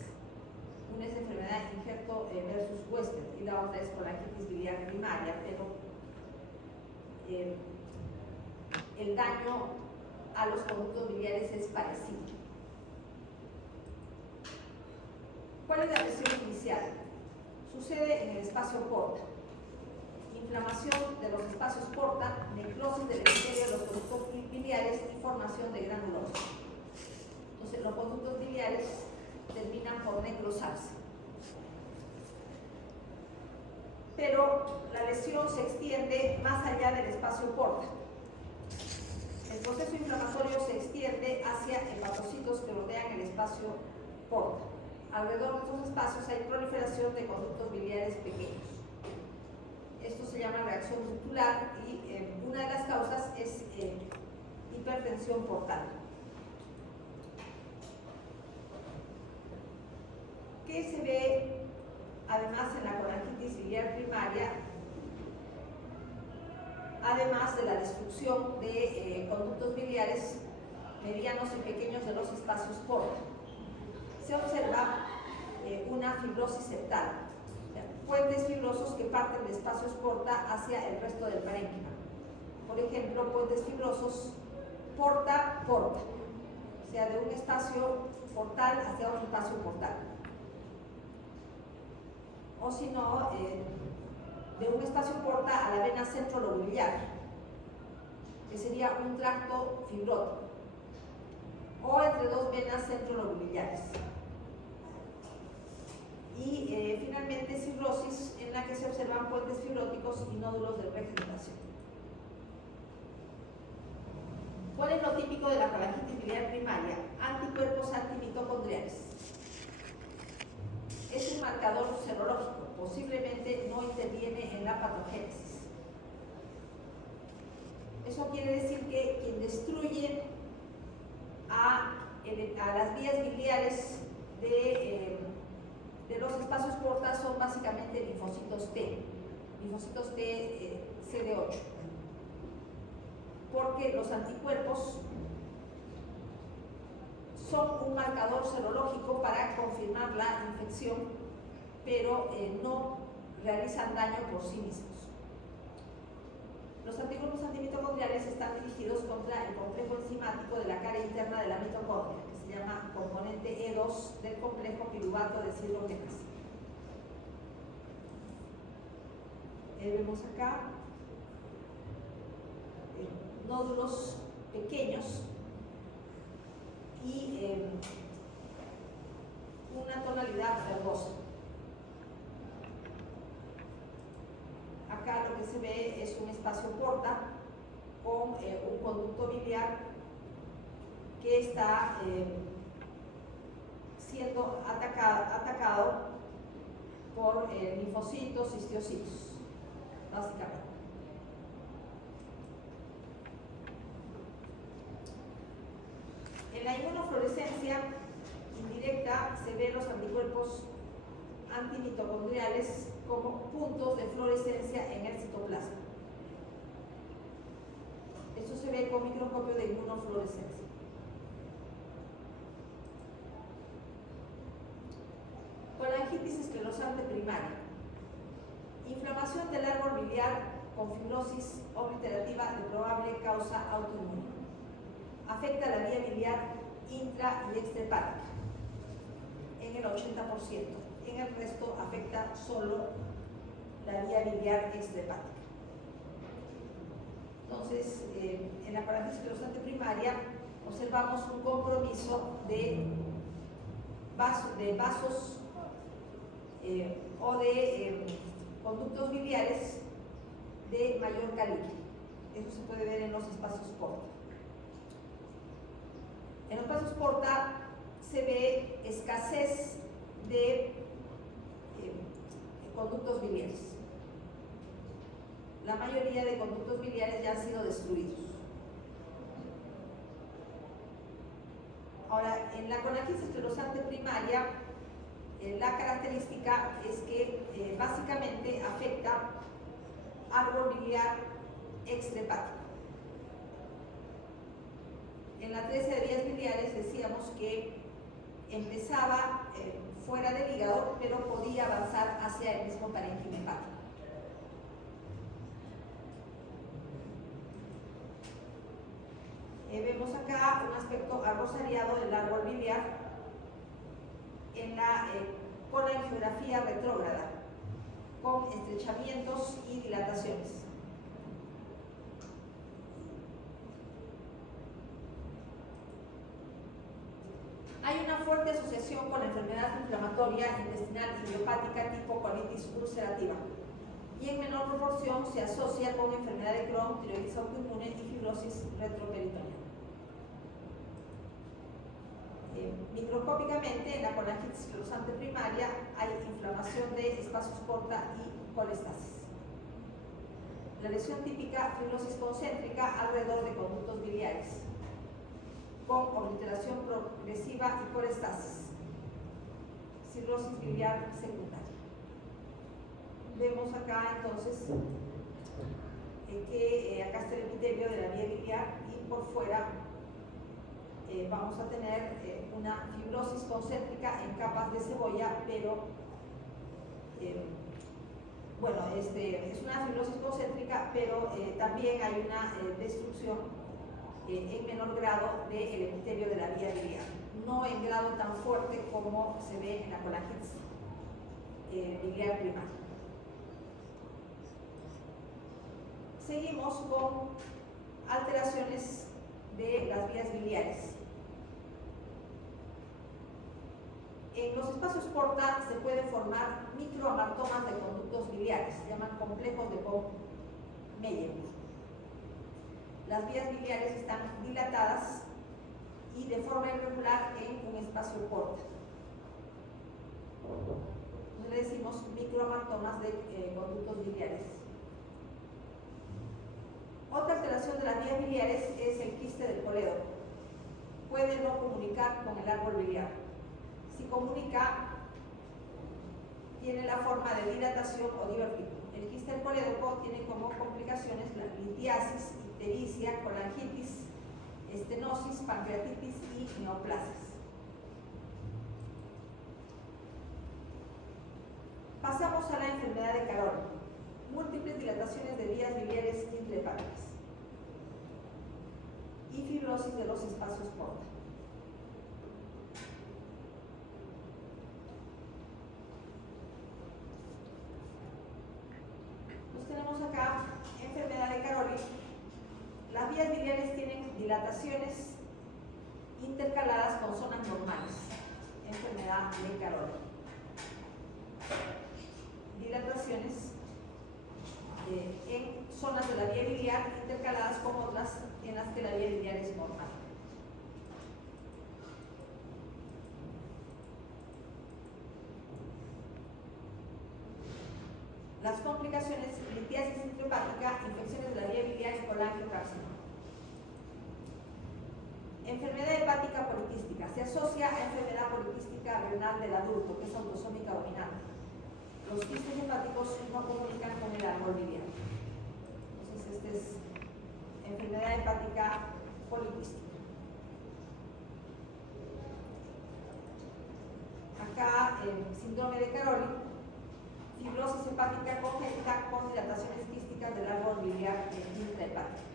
Una es enfermedad injerto versus Westman y la otra es colangitis biliar primaria, pero el daño a los conductos biliares es parecido. ¿Cuál es la lesión inicial? Sucede en el espacio porta. Inflamación de los espacios porta, necrosis del epitelio de los conductos biliares y formación de granulosa. Entonces, los conductos biliares terminan por necrosarse. Pero la lesión se extiende más allá del espacio porta. El proceso inflamatorio se extiende hacia hepatocitos que rodean el espacio porta. Alrededor de estos espacios hay proliferación de conductos biliares pequeños. Esto se llama reacción muscular y una de las causas es hipertensión portal. ¿Qué se ve además en la colangitis biliar primaria? Además de la destrucción de conductos biliares medianos y pequeños de los espacios porta, se observa una fibrosis septal, puentes fibrosos que parten de espacios porta hacia el resto del parénquima. Por ejemplo, puentes fibrosos porta-porta, o sea, de un espacio portal hacia otro espacio portal. O si no, de un espacio porta a la vena centrolobular, que sería un tracto fibrótico, o entre dos venas centrolobulares. Y finalmente cirrosis, en la que se observan puentes fibróticos y nódulos de regeneración. ¿Cuál es lo típico de la colangitis biliar primaria? Anticuerpos antimitocondriales. Es un marcador serológico, posiblemente no interviene en la patogénesis. Eso quiere decir que quien destruye a las vías biliares de los espacios porta son básicamente linfocitos T, linfocitos T CD8, porque los anticuerpos son un marcador serológico para confirmar la infección, pero no realizan daño por sí mismos. Los anticuerpos antimitocondriales están dirigidos contra el complejo enzimático de la cara interna de la mitocondria, que se llama componente E2 del complejo piruvato deshidrogenasa. Vemos acá nódulos pequeños y una tonalidad verdosa. Acá lo que se ve es un espacio porta con un conducto biliar que está siendo atacado por linfocitos y histocitos, básicamente. En la inmunofluorescencia indirecta se ven los anticuerpos antimitocondriales como puntos de fluorescencia en el citoplasma. Esto se ve con microscopio de inmunofluorescencia. Colangitis esclerosante primaria. Inflamación del árbol biliar con fibrosis obliterativa de probable causa autoinmune. Afecta la vía biliar intra y extrahepática en el 80%. En el resto afecta solo la vía biliar extrahepática. Entonces, en la parálisis esclerosante primaria observamos un compromiso de vasos o de conductos biliares de mayor calibre. Eso se puede ver en los espacios porta. En los espacios porta se ve escasez de conductos biliares. La mayoría de conductos biliares ya han sido destruidos. Ahora, en la conaquisis esclerosante primaria, la característica es que básicamente afecta árbol biliar extrahepático. En la atresia de vías biliares decíamos que empezaba fuera del hígado, pero podía avanzar hacia el mismo parénquima hepático. Vemos acá un aspecto arrozariado del árbol biliar con la angiografía retrógrada, con estrechamientos y dilataciones. Hay una fuerte asociación con la enfermedad inflamatoria intestinal idiopática tipo colitis ulcerativa y en menor proporción se asocia con enfermedad de Crohn, tiroides autoinmune y fibrosis retroperitoneal. Microscópicamente, en la conaquitis esclerosante primaria hay inflamación de espacios porta y colestasis. La lesión típica, fibrosis concéntrica alrededor de conductos biliares, con obliteración progresiva y colestasis. Cirrosis biliar secundaria. Vemos acá entonces que acá está el epitelio de la vía biliar y por fuera vamos a tener una fibrosis concéntrica en capas de cebolla, pero bueno, es una fibrosis concéntrica, pero también hay una destrucción en menor grado del epitelio de la vía biliar, no en grado tan fuerte como se ve en la conaquitis biliar primaria. Seguimos con alteraciones de las vías biliares. En los espacios porta se pueden formar microamartomas de conductos biliares, se llaman complejos de Meyer. Las vías biliares están dilatadas y de forma irregular en un espacio porta. Entonces le decimos microamartomas de conductos biliares. Otra alteración de las vías biliares es el quiste del colédoco. Puede no comunicar con el árbol biliar. Si comunica, tiene la forma de dilatación o divertido. El quiste del colédoco tiene como complicaciones la litiasis, ictericia, colangitis, estenosis, pancreatitis y neoplasias. Pasamos a la enfermedad de Caroli. Múltiples dilataciones de vías biliares intrahepáticas y fibrosis de los espacios porta. Tenemos acá enfermedad de Caroli. Las vías biliares tienen dilataciones intercaladas con zonas normales. Enfermedad de Caroli. Dilataciones en zonas de la vía biliar intercaladas con otras en las que la vía biliar es normal. Las complicaciones, litiasis intrahepática, infecciones de la vía biliar y colangiocarcinoma. Enfermedad hepática poliquística. Se asocia a enfermedad poliquística renal del adulto, que es autosómica dominante. Los quistes hepáticos no comunican con el árbol biliar. Entonces, esta es enfermedad hepática poliquística. Acá, el síndrome de Caroli. Fibrosis hepática congénita con dilataciones quísticas del árbol biliar intrahepático.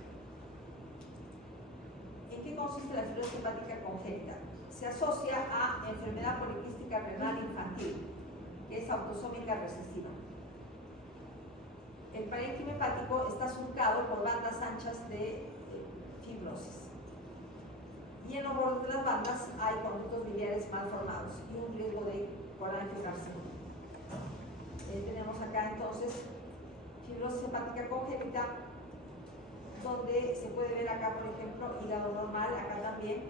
¿En qué consiste la fibrosis hepática congénita? Se asocia a enfermedad poliquística renal infantil, que es autosómica recesiva. el parénquima hepático está surcado por bandas anchas de fibrosis. Y en los bordes de las bandas hay conductos biliares mal formados y un riesgo de colangiocarcinoma. Tenemos acá entonces fibrosis hepática congénita, donde se puede ver acá, por ejemplo, hígado normal, acá también,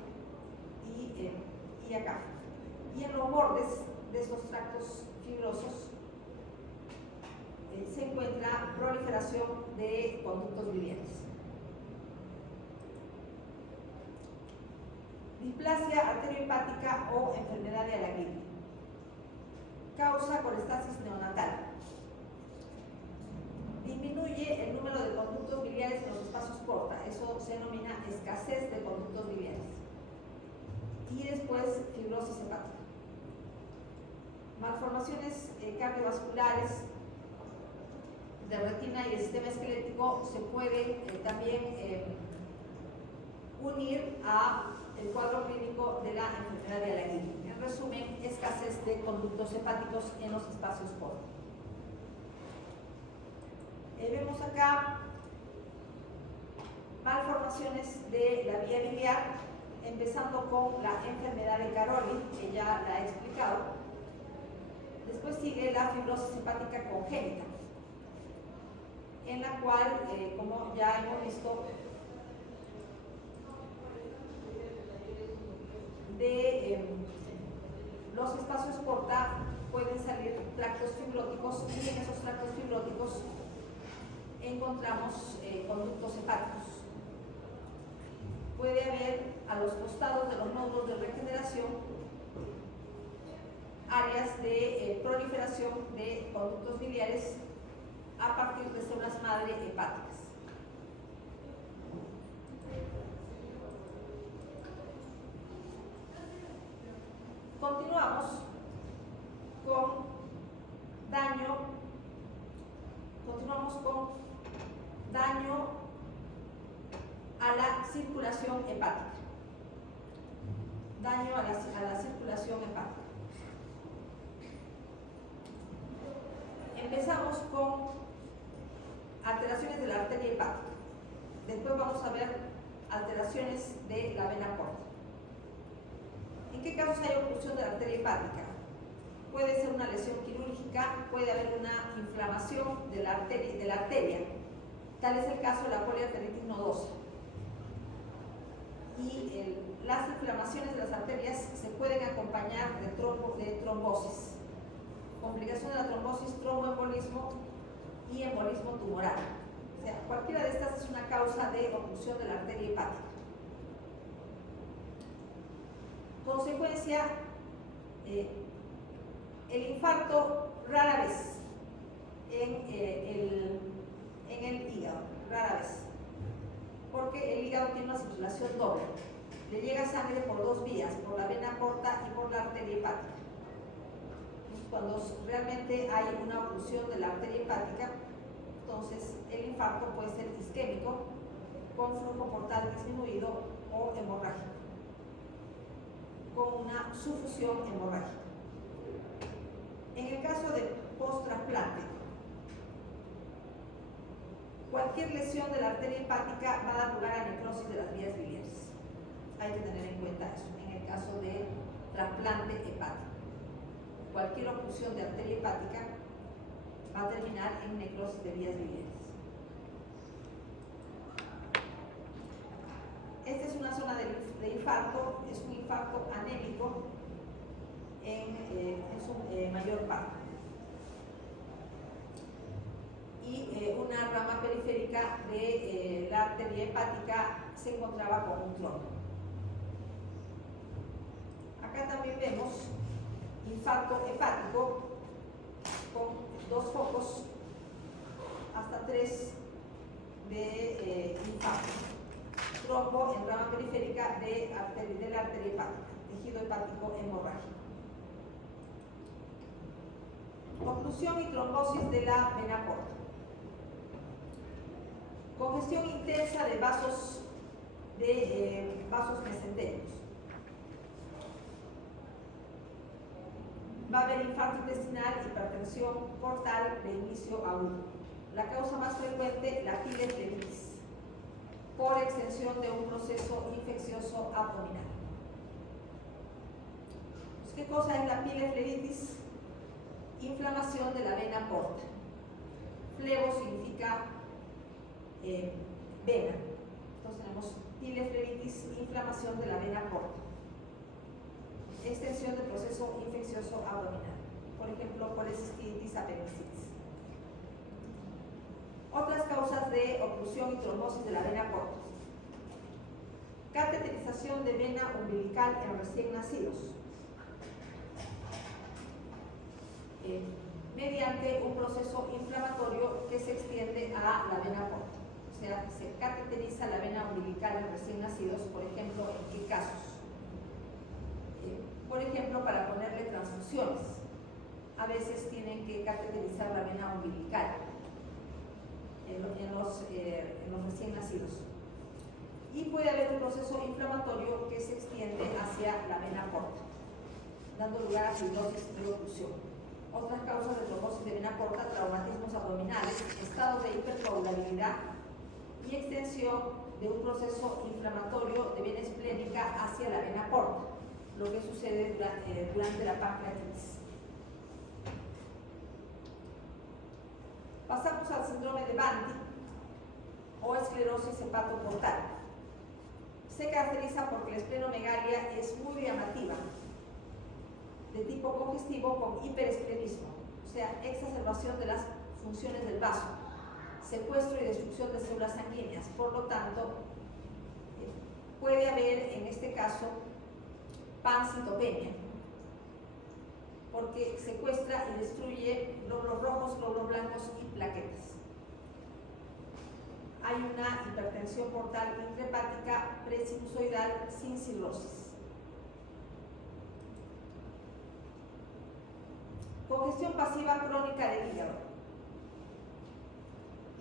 y acá. Y en los bordes de esos tractos fibrosos se encuentra proliferación de conductos biliares. Displasia arteriohepática o enfermedad de Alaguiri. Causa colestasis neonatal. Disminuye el número de conductos biliares en los espacios porta. Eso se denomina escasez de conductos biliares. Y después fibrosis hepática. Malformaciones cardiovasculares de retina y el sistema esquelético se pueden también unir a el cuadro clínico de la enfermedad de Alaguiri. En resumen, escasez de conductos hepáticos en los espacios porta. Vemos acá malformaciones de la vía biliar, empezando con la enfermedad de Caroli, que ya la he explicado. Después sigue la fibrosis hepática congénita, en la cual, como ya hemos visto, de los espacios porta pueden salir tractos fibróticos, y en esos tractos fibróticos encontramos conductos hepáticos. Puede haber a los costados de los nódulos de regeneración áreas de proliferación de conductos biliares a partir de células madre hepáticas. Continuamos con daño a la circulación hepática. Daño a la circulación hepática. Empezamos con alteraciones de la arteria hepática. Después vamos a ver alteraciones de la vena porta. ¿En qué casos hay oclusión de la arteria hepática? Puede ser una lesión quirúrgica, puede haber una inflamación de la arteria. Tal es el caso de la poliarteritis nodosa. Y las inflamaciones de las arterias se pueden acompañar de trombosis. Complicación de la trombosis, tromboembolismo y embolismo tumoral. O sea, cualquiera de estas es una causa de oclusión de la arteria hepática. Consecuencia, el infarto rara vez en el hígado, rara vez, porque el hígado tiene una circulación doble, le llega sangre por dos vías, por la vena porta y por la arteria hepática. Entonces, cuando realmente hay una oclusión de la arteria hepática, entonces el infarto puede ser isquémico, con flujo portal disminuido o hemorrágico, con una sufusión hemorrágica. En el caso de post-trasplante, cualquier lesión de la arteria hepática va a dar lugar a necrosis de las vías biliares. Hay que tener en cuenta eso en el caso de trasplante hepático. Cualquier oclusión de arteria hepática va a terminar en necrosis de vías biliares. Esta es una zona de infarto, es un infarto anémico en su mayor parte. Y una rama periférica de la arteria hepática se encontraba con un trombo. Acá también vemos infarto hepático con dos focos hasta 3 de infarto. Trombo en rama periférica de la arteria hepática, tejido hepático hemorrágico. Oclusión y trombosis de la vena porta. Congestión intensa de vasos mesentéricos. Va a haber infarto intestinal, hipertensión portal de inicio agudo. la causa más frecuente, la pilefleboides, por extensión de un proceso infeccioso abdominal. Pues, ¿qué cosa es la pilefleboides? Inflamación de la vena porta. Flebo significa vena. Entonces tenemos pilefleboides, inflamación de la vena porta. Extensión del proceso infeccioso abdominal. Por ejemplo, colecistitis, apendicitis. Otras causas de oclusión y trombosis de la vena porta. Cateterización de vena umbilical en recién nacidos. Mediante un proceso inflamatorio que se extiende a la vena porta. O sea, se cateteriza la vena umbilical en recién nacidos, por ejemplo, ¿en qué casos? Por ejemplo, para ponerle transfusiones. A veces tienen que cateterizar la vena umbilical en los recién nacidos. Y puede haber un proceso inflamatorio que se extiende hacia la vena porta, dando lugar a fibrosis y oclusión. Otras causas de trombosis de vena porta, traumatismos abdominales, estados de hipercoagulabilidad y extensión de un proceso inflamatorio de vena esplénica hacia la vena porta, lo que sucede durante la pancreatitis. Pasamos al síndrome de Bandy o esclerosis hepatoportal. Se caracteriza porque la esplenomegalia es muy llamativa, de tipo congestivo con hiperesplenismo, o sea, exacerbación de las funciones del vaso, secuestro y destrucción de células sanguíneas. Por lo tanto, puede haber en este caso pancitopenia, porque secuestra y destruye glóbulos rojos, glóbulos blancos y plaquetas. Hay una hipertensión portal intrahepática presinusoidal sin cirrosis. Congestión pasiva crónica del hígado.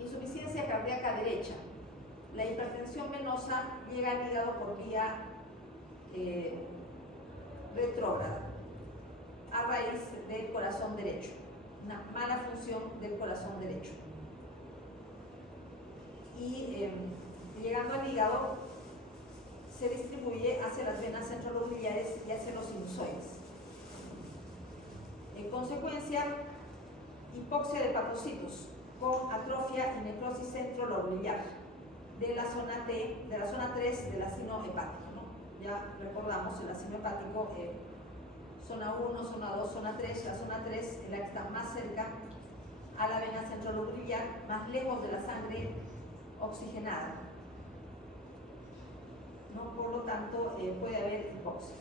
Insuficiencia cardíaca derecha. La hipertensión venosa llega al hígado por vía retrógrada, a raíz del corazón derecho, una mala función del corazón derecho. Y llegando al hígado, se distribuye hacia las venas centrolobuliares y hacia los sinusoides. En consecuencia, hipoxia de hepatocitos con atrofia y necrosis centrolobular de la zona T, de la zona 3 del acino hepático, ¿no? Ya recordamos el acino hepático, zona 1, zona 2, zona 3. La zona 3 es la que está más cerca a la vena centrolobular, más lejos de la sangre oxigenada, ¿no? Por lo tanto, puede haber hipoxia.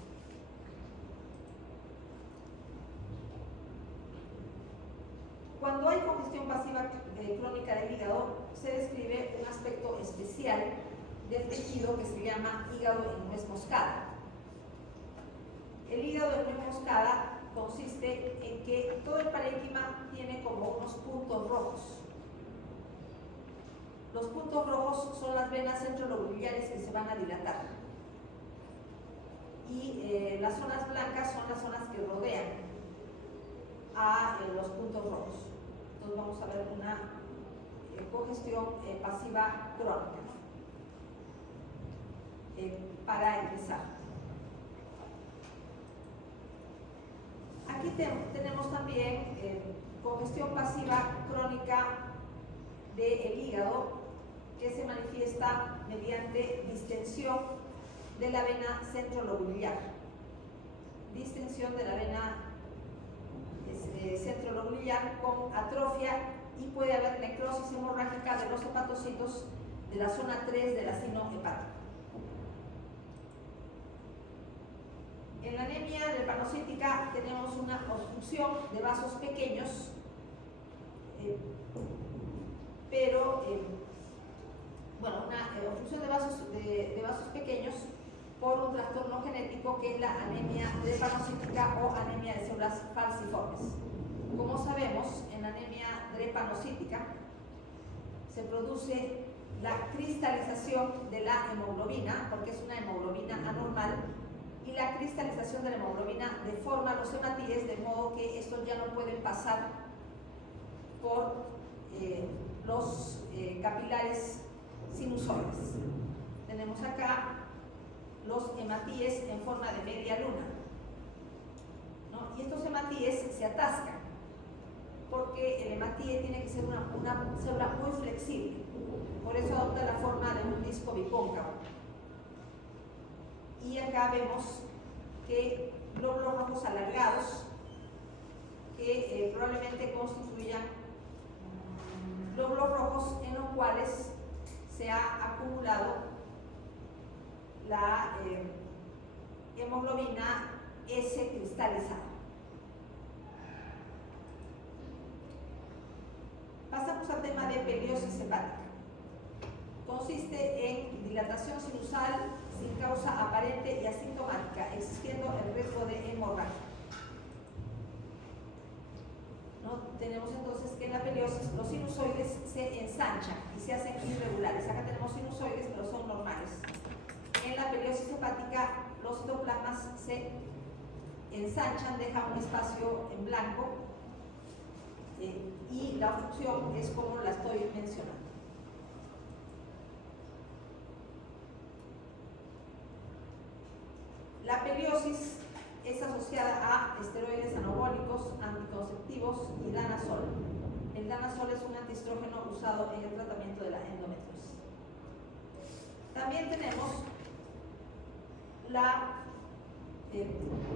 Cuando hay congestión pasiva crónica del hígado, se describe un aspecto especial del tejido que se llama hígado en nuez moscada. El hígado en nuez moscada consiste en que todo el parénquima tiene como unos puntos rojos. Los puntos rojos son las venas centrolobuliares que se van a dilatar. Y las zonas blancas son las zonas que rodean a los puntos rojos. Entonces vamos a ver una congestión pasiva crónica, ¿no? Para empezar. Aquí tenemos también congestión pasiva crónica del hígado, que se manifiesta mediante distensión de la vena centrolobular. Distensión de la vena centrolobular con atrofia, y puede haber necrosis hemorrágica de los hepatocitos de la zona 3 del acino hepático. En la anemia drepanocítica tenemos una obstrucción de vasos pequeños, una obstrucción de vasos pequeños por un trastorno genético que es la anemia drepanocítica o anemia de células falciformes. Como sabemos, en anemia drepanocítica se produce la cristalización de la hemoglobina, porque es una hemoglobina anormal, y la cristalización de la hemoglobina deforma los hematíes de modo que estos ya no pueden pasar por los capilares sinusoides. Tenemos acá los hematíes en forma de media luna, ¿no? Y estos hematíes se atascan porque el hematíe tiene que ser una célula muy flexible, por eso adopta la forma de un disco bicóncavo. Y acá vemos que glóbulos rojos alargados que probablemente constituyan glóbulos rojos en los cuales se ha acumulado la hemoglobina S cristalizada. Pasamos al tema de peliosis hepática. Consiste en dilatación sinusal sin causa aparente y asintomática, existiendo el riesgo de hemorragia. ¿No? Tenemos entonces que en la peliosis los sinusoides se ensanchan y se hacen irregulares. Acá tenemos sinusoides, pero son normales. En la peliosis hepática los citoplasmas se ensanchan, dejan un espacio en blanco y la obstrucción es como la estoy mencionando. La peliosis es asociada a esteroides anabólicos, anticonceptivos y danazol. El danazol es un antiestrógeno usado en el tratamiento de la endometriosis. También tenemos la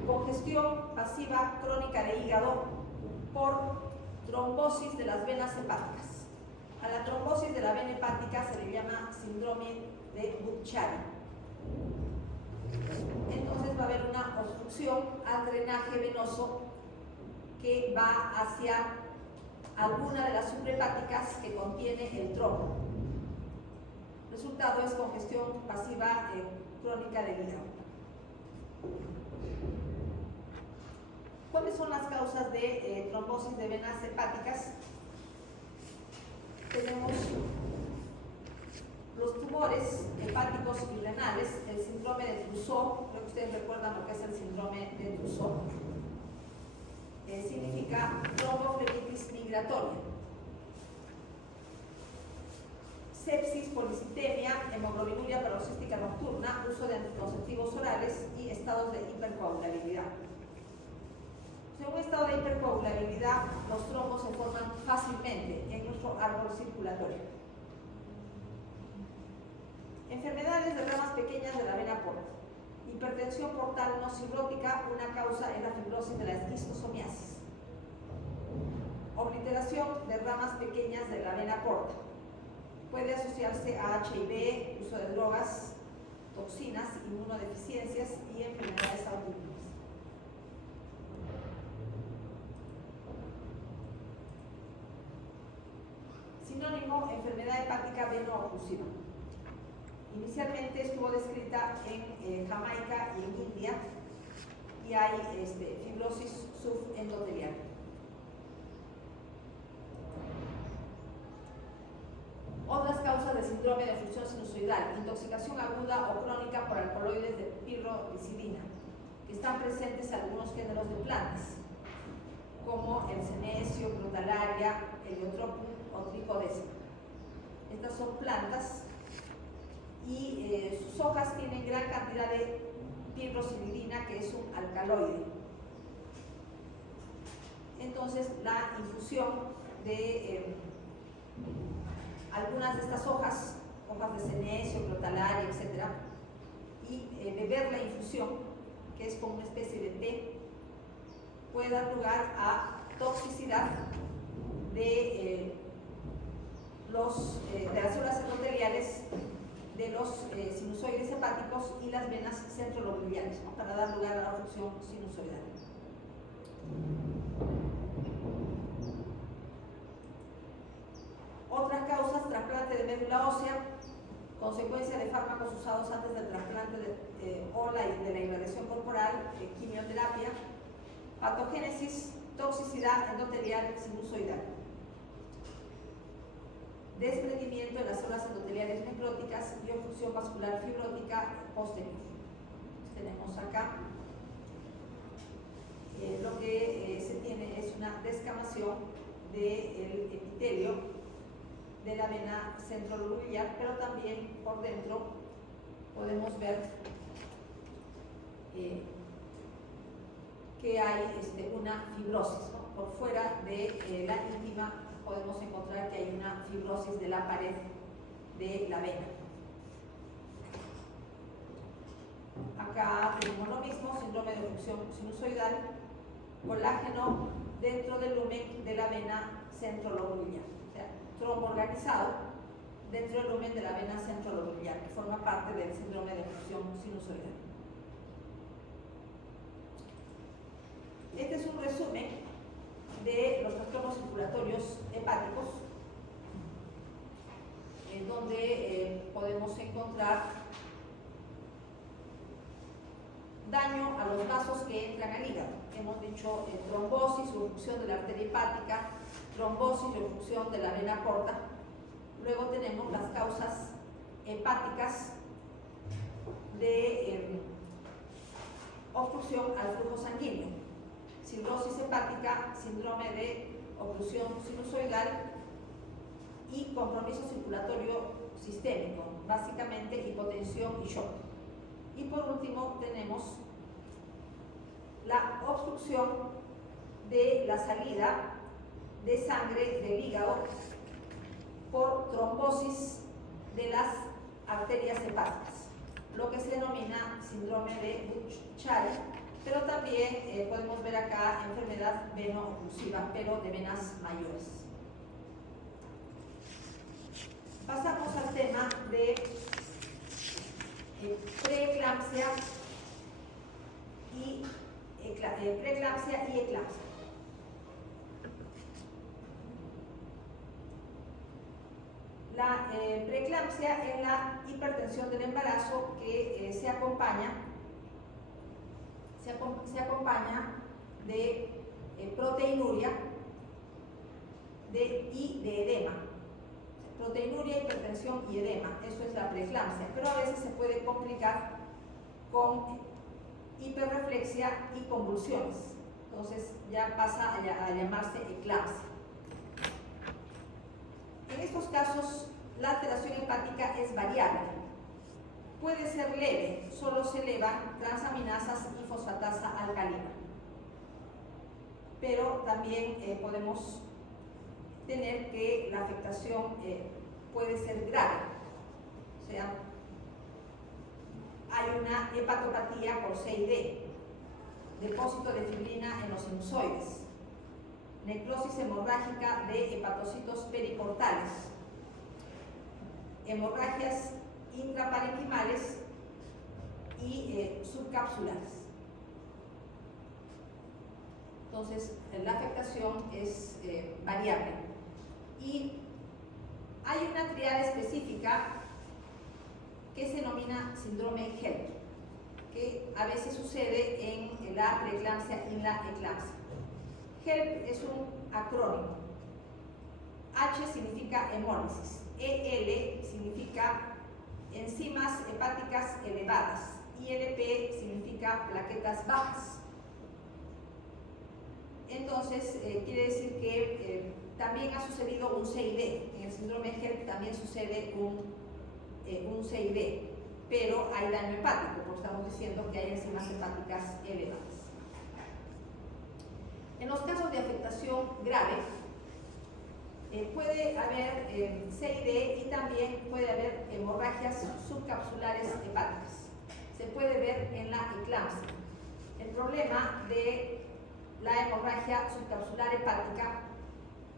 congestión pasiva crónica de hígado por trombosis de las venas hepáticas. A la trombosis de la vena hepática se le llama síndrome de Bucciari. Entonces va a haber una obstrucción al drenaje venoso que va hacia alguna de las suprahepáticas que contiene el trombo. El resultado es congestión pasiva crónica del hígado. ¿Cuáles son las causas de trombosis de venas hepáticas? Tenemos los tumores hepáticos y renales, el síndrome de Trousseau. Creo que ustedes recuerdan lo que es el síndrome de Trousseau. Significa tromboflebitis migratoria. Sepsis, policitemia, hemoglobinuria paroxística nocturna, uso de anticonceptivos orales y estados de hipercoagulabilidad. En un estado de hipercoagulabilidad, los trombos se forman fácilmente en nuestro árbol circulatorio. Enfermedades de ramas pequeñas de la vena porta. Hipertensión portal no cirrótica, una causa es la fibrosis de la esquistosomiasis. Obliteración de ramas pequeñas de la vena porta. Puede asociarse a HIV, uso de drogas, toxinas, inmunodeficiencias y enfermedades autoinmunes. Sinónimo, enfermedad hepática veno-oclusiva. Inicialmente estuvo descrita en Jamaica y en India y hay fibrosis subendotelial. Otras causas de síndrome de obstrucción sinusoidal: intoxicación aguda o crónica por alcaloides de pirromicina, que están presentes en algunos géneros de plantas, como el senecio, crotalaria, Heliotropum o Trichodesma. Estas son plantas y sus hojas tienen gran cantidad de pirrocilidina, que es un alcaloide. Entonces, la infusión de algunas de estas hojas de senecio, crotalaria, etc., y beber la infusión, que es como una especie de té, puede dar lugar a toxicidad de las células endoteliales de los sinusoides hepáticos y las venas centrolobuliares, ¿no?, para dar lugar a la obstrucción sinusoidal. Otras causas: trasplante de médula ósea, consecuencia de fármacos usados antes del trasplante o de la irradiación corporal, quimioterapia, patogénesis, toxicidad endotelial sinusoidal, desprendimiento de las células endoteliales necróticas y obstrucción vascular fibrótica posterior. Tenemos acá lo que se tiene es una descamación del epitelio de la vena centrolobulbar, pero también por dentro podemos ver que hay una fibrosis, ¿no? Por fuera de la íntima podemos encontrar que hay una fibrosis de la pared de la vena. Acá tenemos lo mismo, síndrome de obstrucción sinusoidal, colágeno dentro del lumen de la vena centrolobulbar, o sea, trombo organizado dentro del lumen de la vena centrolobulbar, que forma parte del síndrome de obstrucción sinusoidal. Este es un resumen de los trastornos circulatorios hepáticos, en donde podemos encontrar daño a los vasos que entran al hígado. Hemos dicho trombosis, obstrucción de la arteria hepática, trombosis y obstrucción de la vena porta. Luego tenemos las causas hepáticas de obstrucción al flujo sanguíneo: cirrosis hepática, síndrome de oclusión sinusoidal y compromiso circulatorio sistémico, básicamente hipotensión y shock. Y por último tenemos la obstrucción de la salida de sangre del hígado por trombosis de las arterias hepáticas, lo que se denomina síndrome de Buch-Chiari, pero también podemos ver acá enfermedad veno-oclusiva, pero de venas mayores. Pasamos al tema de preeclampsia y eclampsia. La preeclampsia es la hipertensión del embarazo que se acompaña de proteinuria y de edema. Proteinuria, hipertensión y edema, eso es la preeclampsia, pero a veces se puede complicar con hiperreflexia y convulsiones, entonces ya pasa a llamarse eclampsia. En estos casos la alteración hepática es variable, puede ser leve, solo se elevan transaminasas y fosfatasa alcalina, pero también podemos tener que la afectación puede ser grave, o sea, hay una hepatopatía por CID, depósito de fibrina en los sinusoides, necrosis hemorrágica de hepatocitos periportales, hemorragias intraparenquimales y subcapsulares. Entonces, la afectación es variable. Y hay una triada específica que se denomina síndrome HELP, que a veces sucede en la preeclampsia y en la eclampsia. HELP es un acrónimo. H significa hemólisis, EL significa enzimas hepáticas elevadas y LP significa plaquetas bajas. Entonces, quiere decir que también ha sucedido un CID. En el síndrome HELP también sucede un CID, pero hay daño hepático, porque estamos diciendo que hay enzimas hepáticas elevadas. En los casos de afectación grave, puede haber CID y también puede haber hemorragias subcapsulares hepáticas. Se puede ver en la eclampsia. El problema de la hemorragia subcapsular hepática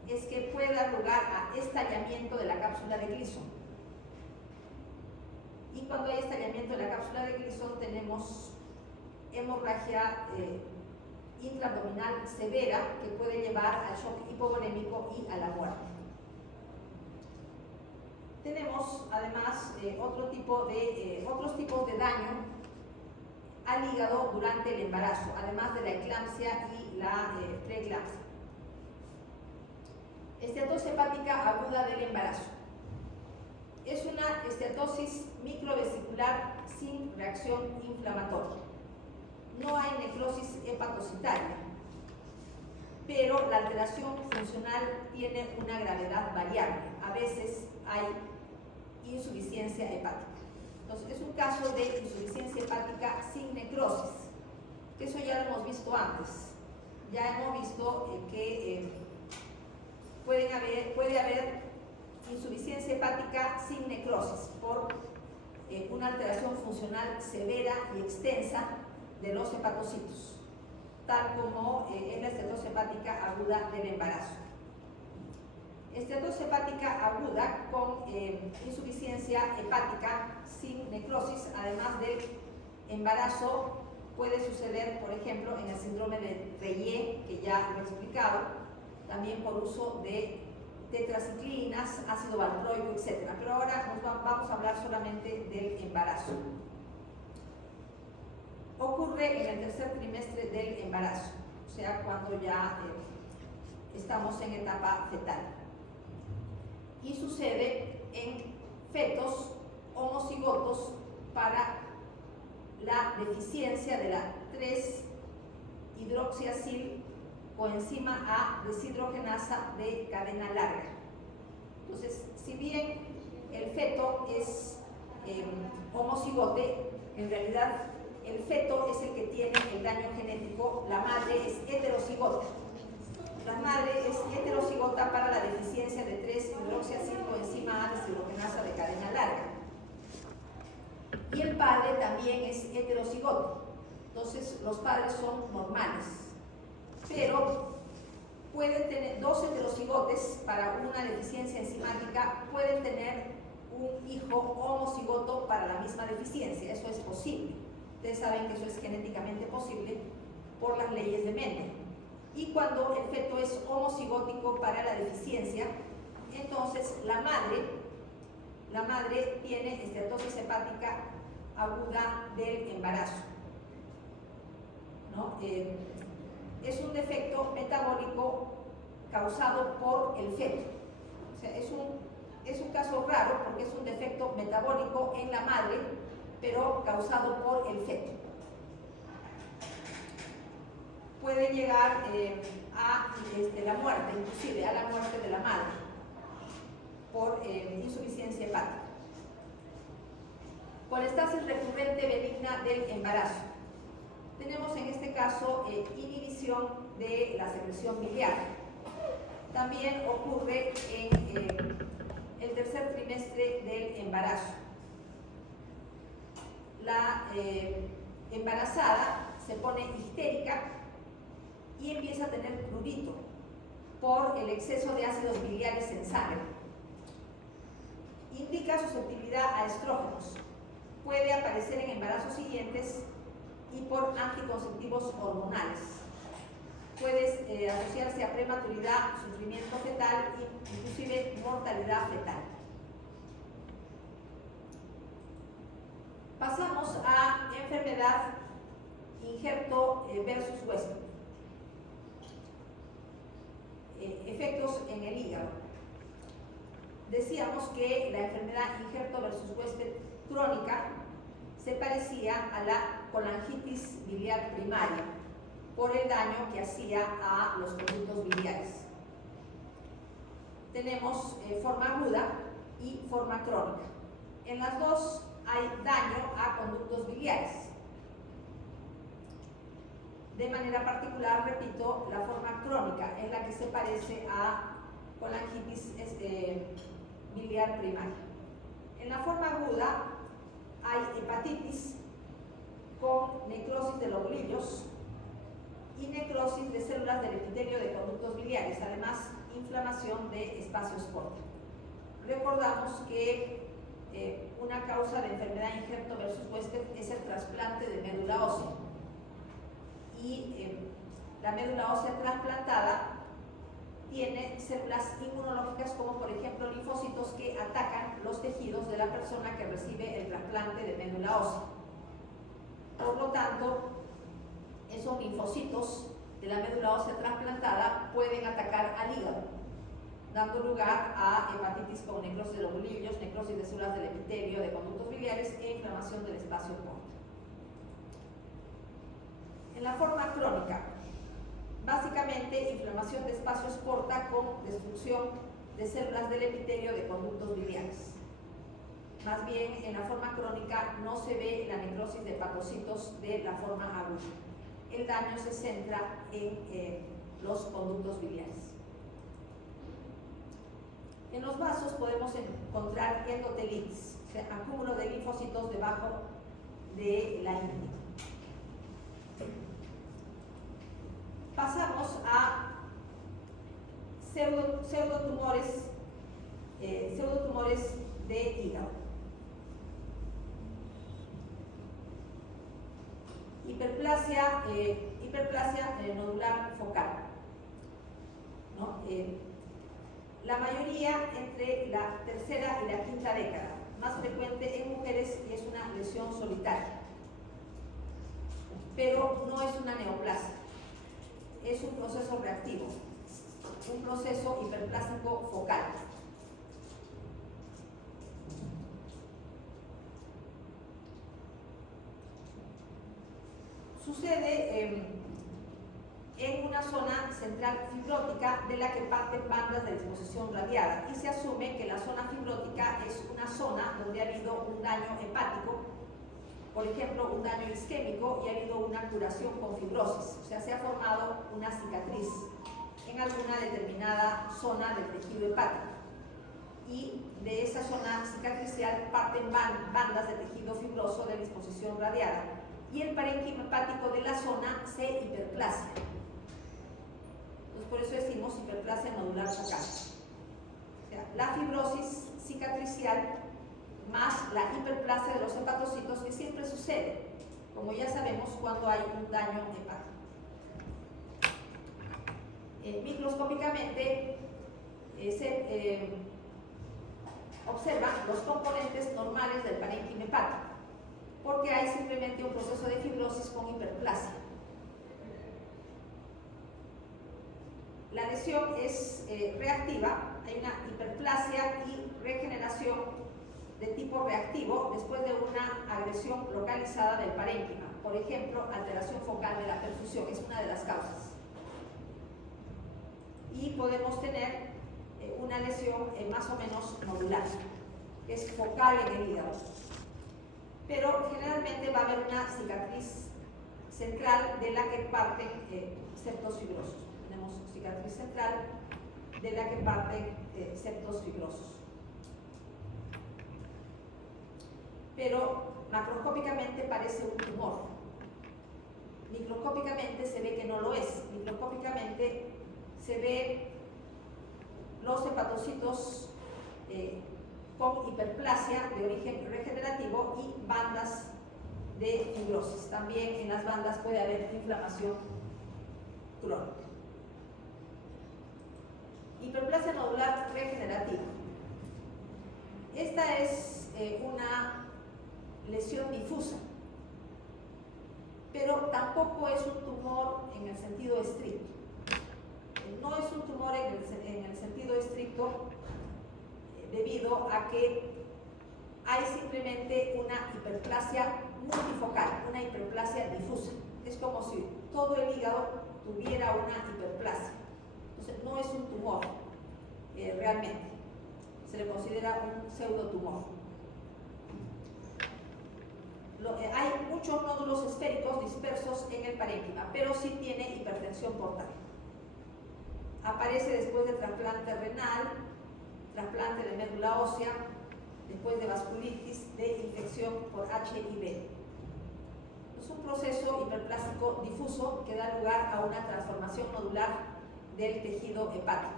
es que puede dar lugar a estallamiento de la cápsula de Gleason. Y cuando hay estallamiento de la cápsula de Gleason tenemos hemorragia intraabdominal severa que puede llevar al shock hipovolémico y a la muerte. Tenemos además otros tipos de daño al hígado durante el embarazo, además de la eclampsia y la preeclampsia. Esteatosis hepática aguda del embarazo. Es una esteatosis microvesicular sin reacción inflamatoria. No hay necrosis hepatocitaria. pero la alteración funcional tiene una gravedad variable. A veces hay insuficiencia hepática. Entonces, es un caso de insuficiencia hepática sin necrosis, que eso ya lo hemos visto antes. Ya hemos visto que puede haber insuficiencia hepática sin necrosis por una alteración funcional severa y extensa de los hepatocitos, tal como es la esteatosis hepática aguda del embarazo. Esteatosis hepática aguda con insuficiencia hepática sin necrosis, además del embarazo, puede suceder, por ejemplo, en el síndrome de Reye, que ya lo he explicado, también por uso de tetraciclinas, ácido valproico, etc. Pero ahora vamos a hablar solamente del embarazo. Ocurre en el tercer trimestre del embarazo, o sea, cuando ya estamos en etapa fetal. Y sucede en fetos homocigotos para la deficiencia de la 3-hidroxiacil coenzima A deshidrogenasa de cadena larga. Entonces, si bien el feto es homocigote, en realidad el feto es el que tiene el daño genético, la madre es heterocigota. La madre es heterocigota para la deficiencia de 3-hidroxiacil coenzima A deshidrogenasa de cadena larga. Y el padre también es heterocigoto. Entonces, los padres son normales. Pero pueden tener dos heterocigotes para una deficiencia enzimática, pueden tener un hijo homocigoto para la misma deficiencia. Eso es posible. Ustedes saben que eso es genéticamente posible por las leyes de Mendel. Y cuando el feto es homocigótico para la deficiencia, entonces la madre tiene esteatosis hepática aguda del embarazo, ¿no? Es un defecto metabólico causado por el feto. O sea, es un caso raro porque es un defecto metabólico en la madre, pero causado por el feto. Puede llegar a la muerte, inclusive a la muerte de la madre por insuficiencia hepática. Colestasis recurrente benigna del embarazo. Tenemos en este caso inhibición de la secreción biliar. También ocurre en el tercer trimestre del embarazo. La embarazada se pone histérica y empieza a tener prurito por el exceso de ácidos biliares en sangre. Indica susceptibilidad a estrógenos. Puede aparecer en embarazos siguientes y por anticonceptivos hormonales. Puede asociarse a prematuridad, sufrimiento fetal e inclusive mortalidad fetal. Pasamos a enfermedad injerto versus huésped. Efectos en el hígado. Decíamos que la enfermedad injerto versus huésped crónica se parecía a la colangitis biliar primaria por el daño que hacía a los conductos biliares. Tenemos forma aguda y forma crónica. En las dos hay daño a conductos biliares. De manera particular, repito, la forma crónica es la que se parece a colangitis biliar primaria. En la forma aguda hay hepatitis con necrosis de lobulillos y necrosis de células del epitelio de conductos biliares, además inflamación de espacios porta. Recordamos que una causa de enfermedad injerto versus huésped es el trasplante de médula ósea. Y la médula ósea trasplantada tiene células inmunológicas como por ejemplo linfocitos que atacan los tejidos de la persona que recibe el trasplante de médula ósea. Por lo tanto, esos linfocitos de la médula ósea trasplantada pueden atacar al hígado, dando lugar a hepatitis con necrosis de lobulillos, necrosis de células del epitelio de conductos biliares e inflamación del espacio porta. En la forma crónica, básicamente inflamación de espacios porta con destrucción de células del epitelio de conductos biliares. Más bien, en la forma crónica no se ve la necrosis de hepatocitos de la forma aguda. El daño se centra en los conductos biliares. En los vasos podemos encontrar endotelitis, o sea, acúmulo de linfocitos debajo de la íntima. Pasamos a pseudotumores de hígado. Hiperplasia nodular focal, ¿no? La mayoría entre la tercera y la quinta década, más frecuente en mujeres y es una lesión solitaria, pero no es una neoplasia, es un proceso reactivo, un proceso hiperplásico focal. Sucede en una zona central fibrótica de la que parten bandas de disposición radiada y se asume que la zona fibrótica es una zona donde ha habido un daño hepático, por ejemplo un daño isquémico, y ha habido una curación con fibrosis, o sea, se ha formado una cicatriz en alguna determinada zona del tejido hepático y de esa zona cicatricial parten bandas de tejido fibroso de disposición radiada y el parénquima hepático de la zona se hiperplasia. Entonces, por eso decimos hiperplasia nodular focal. O sea, la fibrosis cicatricial más la hiperplasia de los hepatocitos, que siempre sucede, como ya sabemos, cuando hay un daño hepático. Microscópicamente se observan los componentes normales del parénquima hepático, porque hay simplemente un proceso de fibrosis con hiperplasia. La lesión es reactiva, hay una hiperplasia y regeneración de tipo reactivo después de una agresión localizada del parénquima, por ejemplo, alteración focal de la perfusión, es una de las causas. Y podemos tener una lesión más o menos nodular, que es focal en el hígado. Pero generalmente va a haber una cicatriz central de la que parten septos fibrosos. Tenemos cicatriz central de la que parten septos fibrosos. Pero macroscópicamente parece un tumor. Microscópicamente se ve que no lo es. Microscópicamente se ve los hepatocitos con hiperplasia de origen regenerativo y bandas de fibrosis. También en las bandas puede haber inflamación crónica. Hiperplasia nodular regenerativa. Esta es una lesión difusa, pero tampoco es un tumor en el sentido estricto. No es un tumor en el sentido estricto debido a que hay simplemente una hiperplasia multifocal, una hiperplasia difusa. Es como si todo el hígado tuviera una hiperplasia. Entonces no es un tumor realmente. Se le considera un pseudotumor. Hay muchos nódulos esféricos dispersos en el parénquima, pero sí tiene hipertensión portal. Aparece después de trasplante renal, trasplante de médula ósea, después de vasculitis, de infección por HIV. Es un proceso hiperplásico difuso que da lugar a una transformación nodular del tejido hepático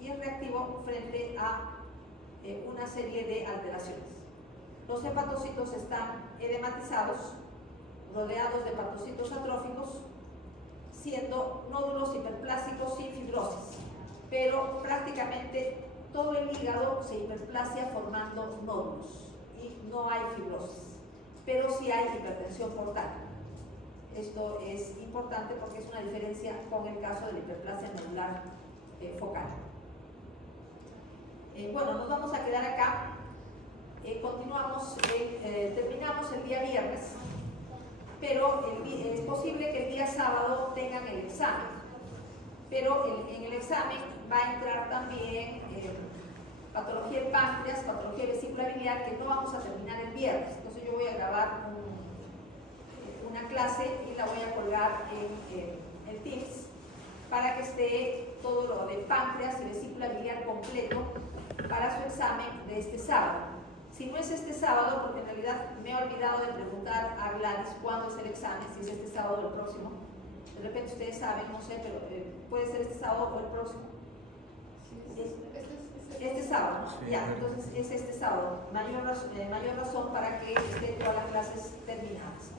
y es reactivo frente a una serie de alteraciones. Los hepatocitos están edematizados, rodeados de hepatocitos atróficos, siendo nódulos hiperplásicos sin fibrosis, pero prácticamente todo el hígado se hiperplasia formando nódulos y no hay fibrosis, pero sí hay hipertensión portal. Esto es importante porque es una diferencia con el caso de la hiperplasia nodular focal. Bueno, nos vamos a quedar acá. Continuamos, terminamos el día viernes, pero es posible que el día sábado tengan el examen. pero en el examen va a entrar también patología de páncreas, patología de vesícula biliar, que no vamos a terminar el viernes. Entonces yo voy a grabar una clase y la voy a colgar en el Teams para que esté todo lo de páncreas y vesícula biliar completo para su examen de este sábado. Si no es este sábado, porque en realidad me he olvidado de preguntar a Gladys cuándo es el examen, si es este sábado o el próximo. De repente ustedes saben, no sé, pero puede ser este sábado o el próximo. Este sábado, Sí, ya, entonces es este sábado. Mayor razón para que estén todas las clases terminadas.